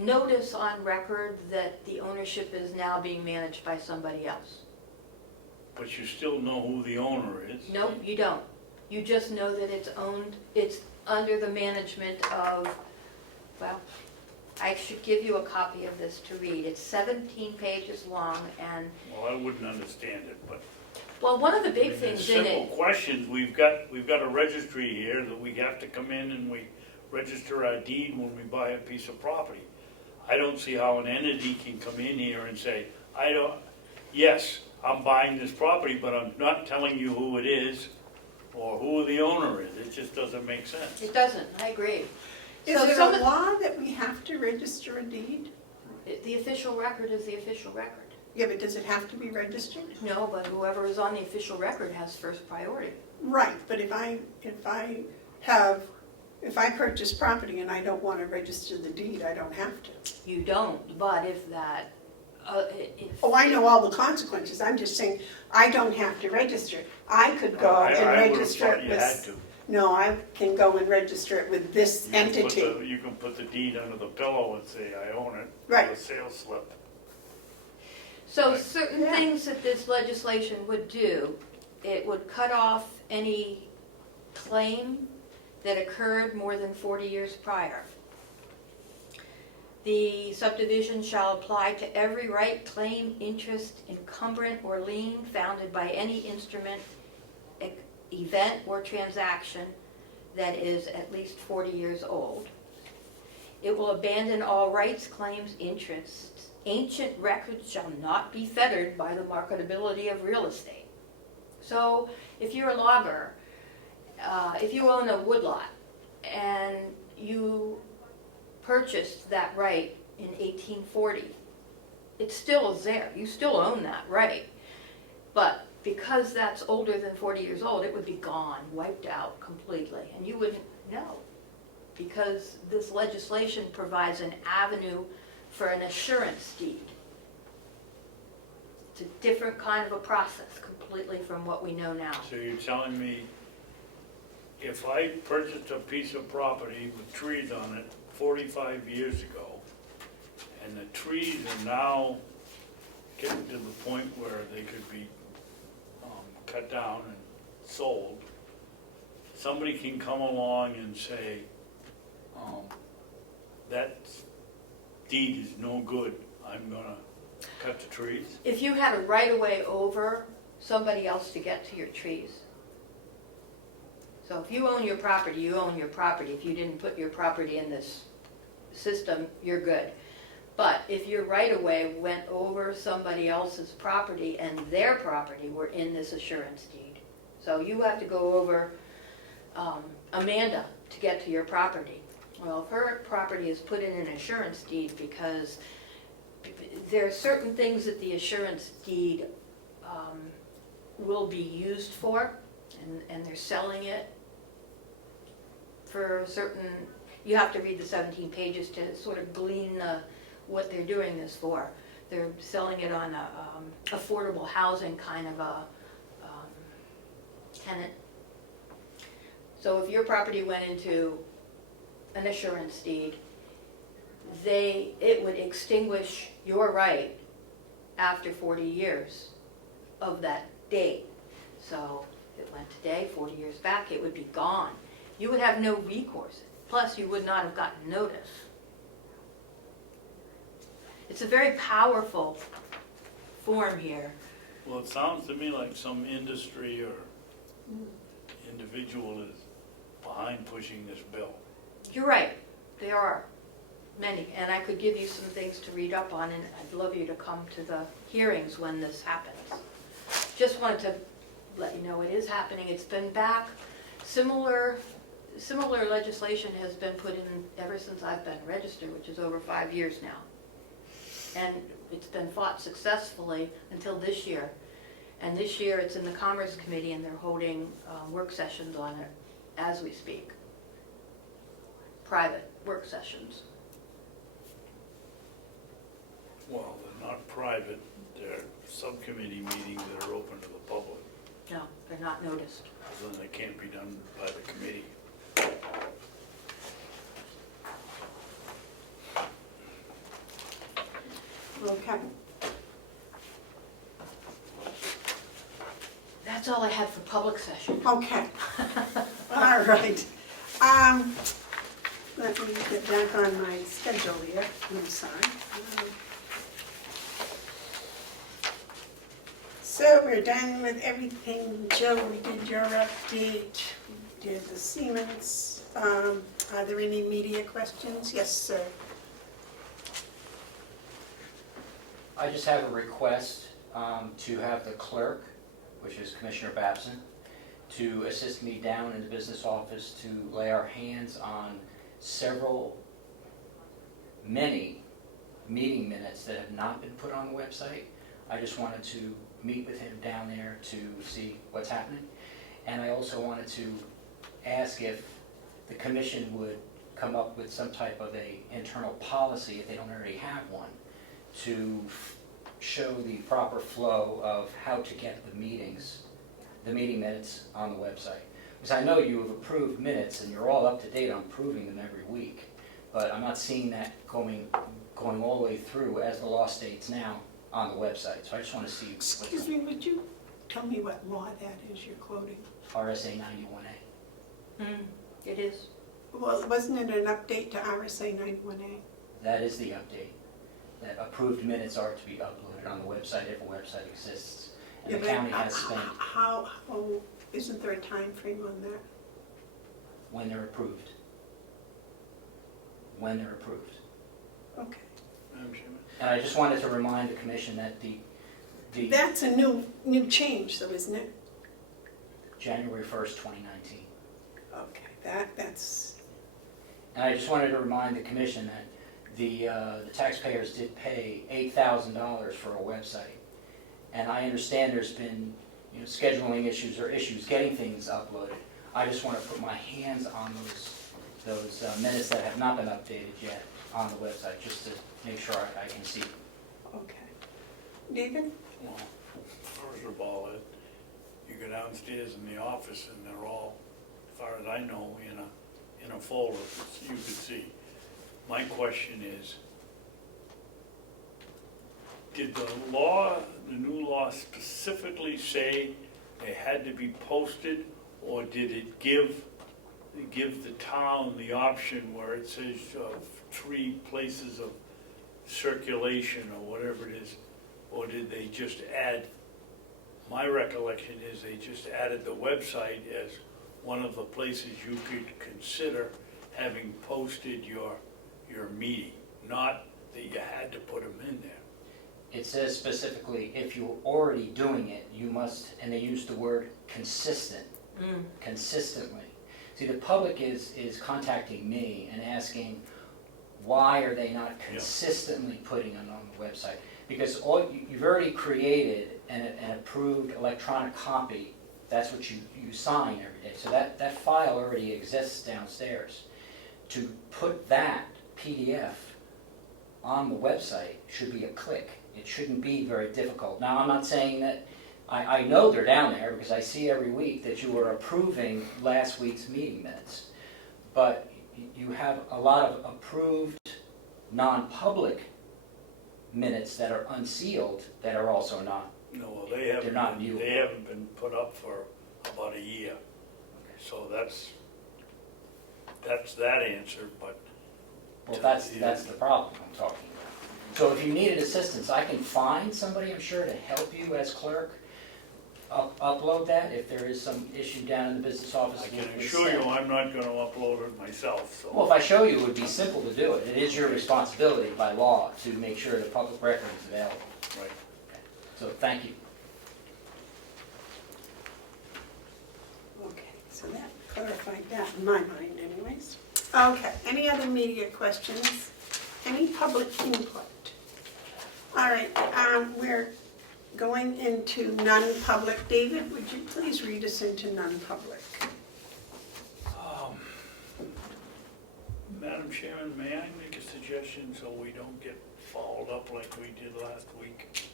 notice on record that the ownership is now being managed by somebody else. But you still know who the owner is? Nope, you don't. You just know that it's under the management of, well, I should give you a copy of this to read. It's 17 pages long, and, Well, I wouldn't understand it, but. well, one of the I big mean, things there's in simple it, questions. We've got a registry here that we have to come in and we register our deed when we buy a piece of property. I don't see how an entity can come in here and say, yes, I'm buying this property, but I'm not telling you who it is or who the owner is. It just doesn't make sense. it doesn't, I agree. Is So it some a of- law that we have to register a deed? The official record is the official record. Yeah, but does it have to be registered? No, but whoever is on the official record has first priority. Right, but if I purchase property and I don't want to register the deed, I don't have to. You don't, but if that, if. Oh, I know all the consequences, I'm just saying, I don't have to register. I could go and I would've register thought it you had with, to. no, I can go and register it with this You can put entity. You can put the deed under the pillow and say, I own it. Right. With a sales slip. So Right. certain Yeah. things that this legislation would do, it would cut off any claim that occurred more than 40 years prior. The subdivision shall apply to every right, claim, interest, encumbrance, or lien founded by any instrument, event, or transaction that is at least 40 years old. It will abandon all rights, claims, interests. Ancient records shall not be fettered by the marketability of real estate. So if you're a logger, if you own a woodlot and you purchased that right in 1840, it still is there. You still own that right. But because that's older than 40 years old, it would be gone, wiped out completely, and you wouldn't know. Because this legislation provides an avenue for an assurance deed. It's a different kind of a process, completely from what we know now. So you're telling me if I purchased a piece of property with trees on it 45 years ago, and the trees are now getting to the point where they could be cut down and sold, somebody can come along and say, that deed is no good, I'm gonna cut the trees? If you had a right-of-way over somebody else to get to your trees. So if you own your property, you own your property. If you didn't put your property in this system, you're good. But if your right-of-way went over somebody else's property and their property were in this assurance deed, so you have to go over Amanda to get to your property. Well, if her property is put in an assurance deed because there are certain things that the assurance deed will be used for, and they're selling it for certain, you have to read the 17 pages to sort of glean what they're doing this for. They're selling it on a affordable housing kind of a tenant. So if your property went into an assurance deed, it would extinguish your right after 40 years of that date. So if it went today, 40 years back, it would be gone. You would have no recourse. Plus, you would not have gotten notice. It's a very powerful form here. Well, it sounds to me like some industry or individual is behind pushing this bill. You're right, there are many, and I could give you some things to read up on, and I'd love you to come to the hearings when this happens. Just wanted to let you know it is happening. It's been back. Similar legislation has been put in ever since I've been registered, which is over 5 years now. And it's been fought successfully until this year. And this year it's in the Commerce Committee, and they're holding work sessions on it as we speak. Private work sessions. Well, they're not private, they're subcommittee meetings that are open to the public, No, they're not noticed. so then they can't be done by the committee. Okay. That's all I had for public session. Okay. All right. Let me get back on my schedule here. I'm sorry. So we're done with everything. Joe, we did your update. We did the Siemens. Are there any media questions? Yes, sir. I just have a request to have the clerk, which is Commissioner Babson, to assist me down in the business office to lay our hands on many meeting minutes that have not been put on the website. I just wanted to meet with him down there to see what's happening. And I also wanted to ask if the commission would come up with some type of a internal policy, if they don't already have one, to show the proper flow of how to get the meeting minutes on the website. Because I know you have approved minutes and you're all up to date on approving them every week, but I'm not seeing that going all the way through as the law states now on the website. So I just want to see Excuse me, would you tell me what law that is you're quoting? RSA 91A. It is. Well, wasn't it an update to RSA 91A? That is the update. That approved minutes are to be uploaded on the website if a website exists. And the Yeah, county but has spent, How, isn't there a time frame on that? when they're approved. When they're approved. Okay. Madam Chairman? And I just wanted to remind the commission that the That's a new change though, isn't it? January 1st, 2019. Okay, that's, And I just wanted to remind the commission that the taxpayers did pay $8,000 for a website. And I understand there's been, scheduling issues or issues getting things uploaded. I just want to put my hands on those minutes that have not been updated yet on the website, just to make sure I can see. okay. David? Well, first of all, you go downstairs in the office and they're all, as far as I know, in a folder, you could see. My question is, did the new law specifically say they had to be posted, or did it give the town the option where it says 3 places of circulation or whatever it is, or did they just add? My recollection is they just added the website as one of the places you could consider having posted your meeting, not that you had to put them in there. It says specifically, if you're already doing it, you must, and they use the word consistent, consistently. See, the public is contacting me and asking, why are they not consistently putting it on the website? Because you've already created an approved electronic copy. That's what you sign every day. So that file already exists downstairs. To put that PDF on the website should be a click. It shouldn't be very difficult. Now, I'm not saying that, I know they're down there because I see every week that you are approving last week's meeting minutes. But you have a lot of approved non-public minutes that are unsealed that are also not. No, well, they haven't. They're not viewable. They haven't been put up for about a year. So that's that answer, but. Well, that's the problem I'm talking about. So if you needed assistance, I can find somebody, I'm sure, to help you as clerk upload that if there is some issue down in the business office. I can assure you I'm not gonna upload it myself, so. Well, if I show you, it would be simple to do it. It is your responsibility by law to make sure the public record is available. Right. So thank you. Okay, so that clarified that in my mind anyways. Okay, any other media questions? Any public input? All right, we're going into non-public. David, would you please read us into non-public? Madam Chairman, may I make a suggestion so we don't get followed up like we did last week?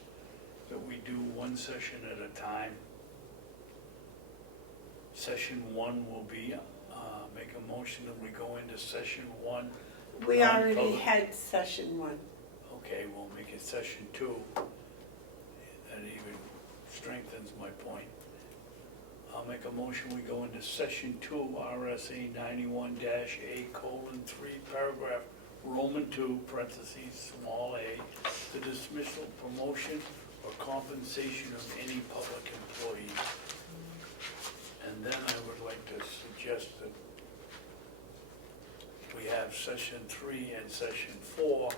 That we do one session at a time. Session 1 will be, make a motion that we go into session 1. We already Non-public. had session 1. Okay, we'll make it session 2. That even strengthens my point. I'll make a motion, we go into session 2, RSA 91-A:3, paragraph Roman 2, parentheses, small a, the dismissal, promotion, or compensation of any public employee. And then I would like to suggest that we have session 3 and session 4,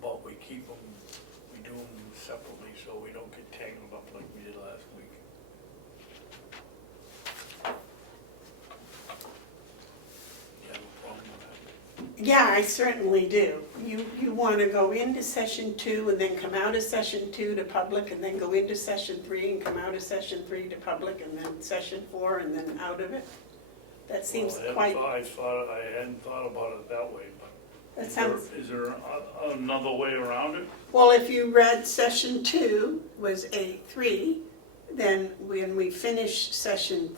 but we keep them, we do them separately so we don't get tangled up like we did last week. You have a problem with that? Yeah, I certainly do. You want to go into session 2 and then come out of session 2 to public, and then go into session 3 and come out of session 3 to public, and then session 4 and then out of it? That seems Well, quite, I hadn't thought about it that way, but that is there- sounds, is there another way around it? well, if you read session 2 was A3, then when we finish session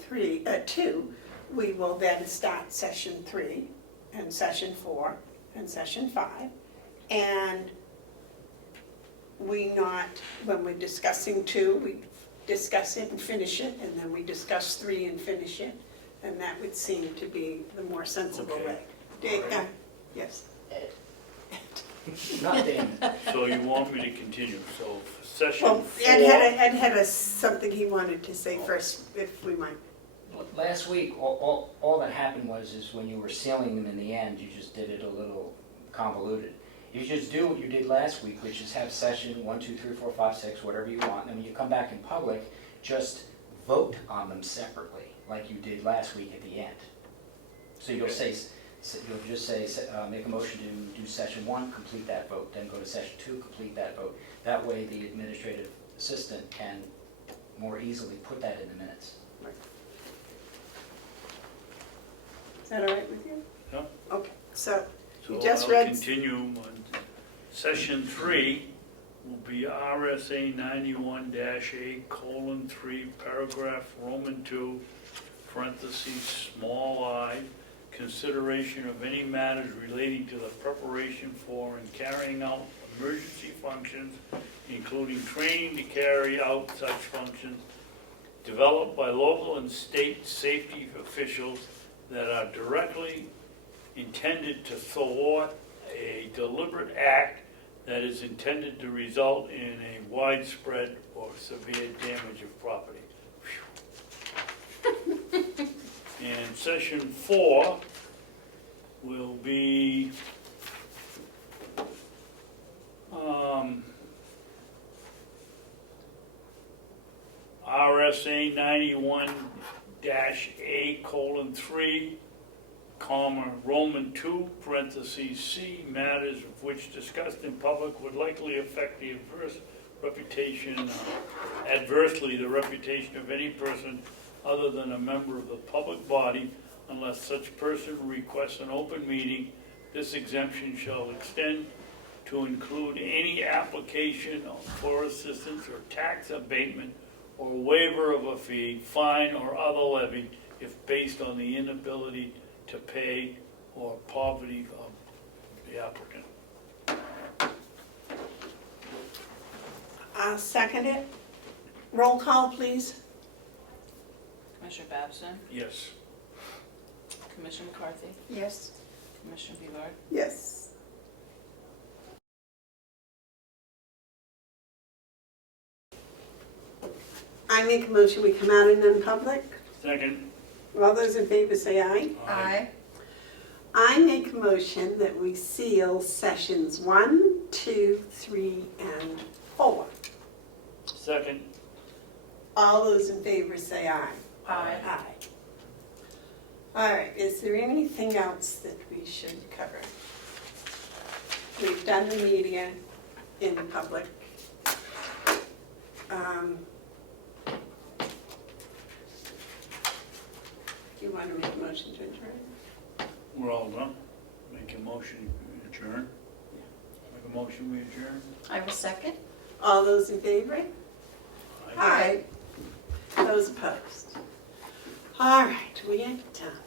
2, we will then start session 3 and session 4 and session 5. And when we're discussing 2, we discuss it and finish it, and then we discuss 3 and finish it. And that would seem to be the more sensible Okay. way. Dave, All right. yes. Ed, Not damn it. So you want me to continue, so for session Well, 4. Ed had something he wanted to say first, if we might. Last week, all that happened is when you were sealing them in the end, you just did it a little convoluted. You just do what you did last week, which is have session 1, 2, 3, 4, 5, 6, whatever you want, and when you come back in public, just vote on them separately, like you did last week at the end. So you'll you'll just say, make a motion to do session 1, complete that vote, then go to session 2, complete that vote. That way, the administrative assistant can more easily put that in the minutes. Is that all right with you? Yeah. Okay, so So you just I'll read, continue on session 3 will be RSA 91-A:3, paragraph Roman 2, parentheses, small I, consideration of any matters relating to the preparation for and carrying out emergency functions, including training to carry out such functions, developed by local and state safety officials that are directly intended to thwart a deliberate act that is intended to result in a widespread or severe damage of property. And session 4 will be RSA 91-A:3, Roman 2, parentheses, C, matters of which discussed in public would likely affect the adversely the reputation of any person other than a member of the public body, unless such person requests an open meeting. This exemption shall extend to include any application for assistance or tax abatement or waiver of a fee, fine, or other levy if based on the inability to pay or poverty of the applicant. I'll second it. Roll call, please. Commissioner Babson, Yes. Commissioner McCarthy, Yes. Commissioner Bugard. Yes. I make a motion, we come out in non-public. Second. All those in favor say aye. Aye. I make a motion that we seal sessions 1, 2, 3, and 4. Second. All those in favor say aye. Aye. Aye. All right, is there anything else that we should cover? We've done the media in public. Do you want to make a motion to adjourn? We're all done. Make a motion to adjourn. Make a motion we adjourn. I will second. All those in favor? Aye. Aye. Those opposed? All right, we are done.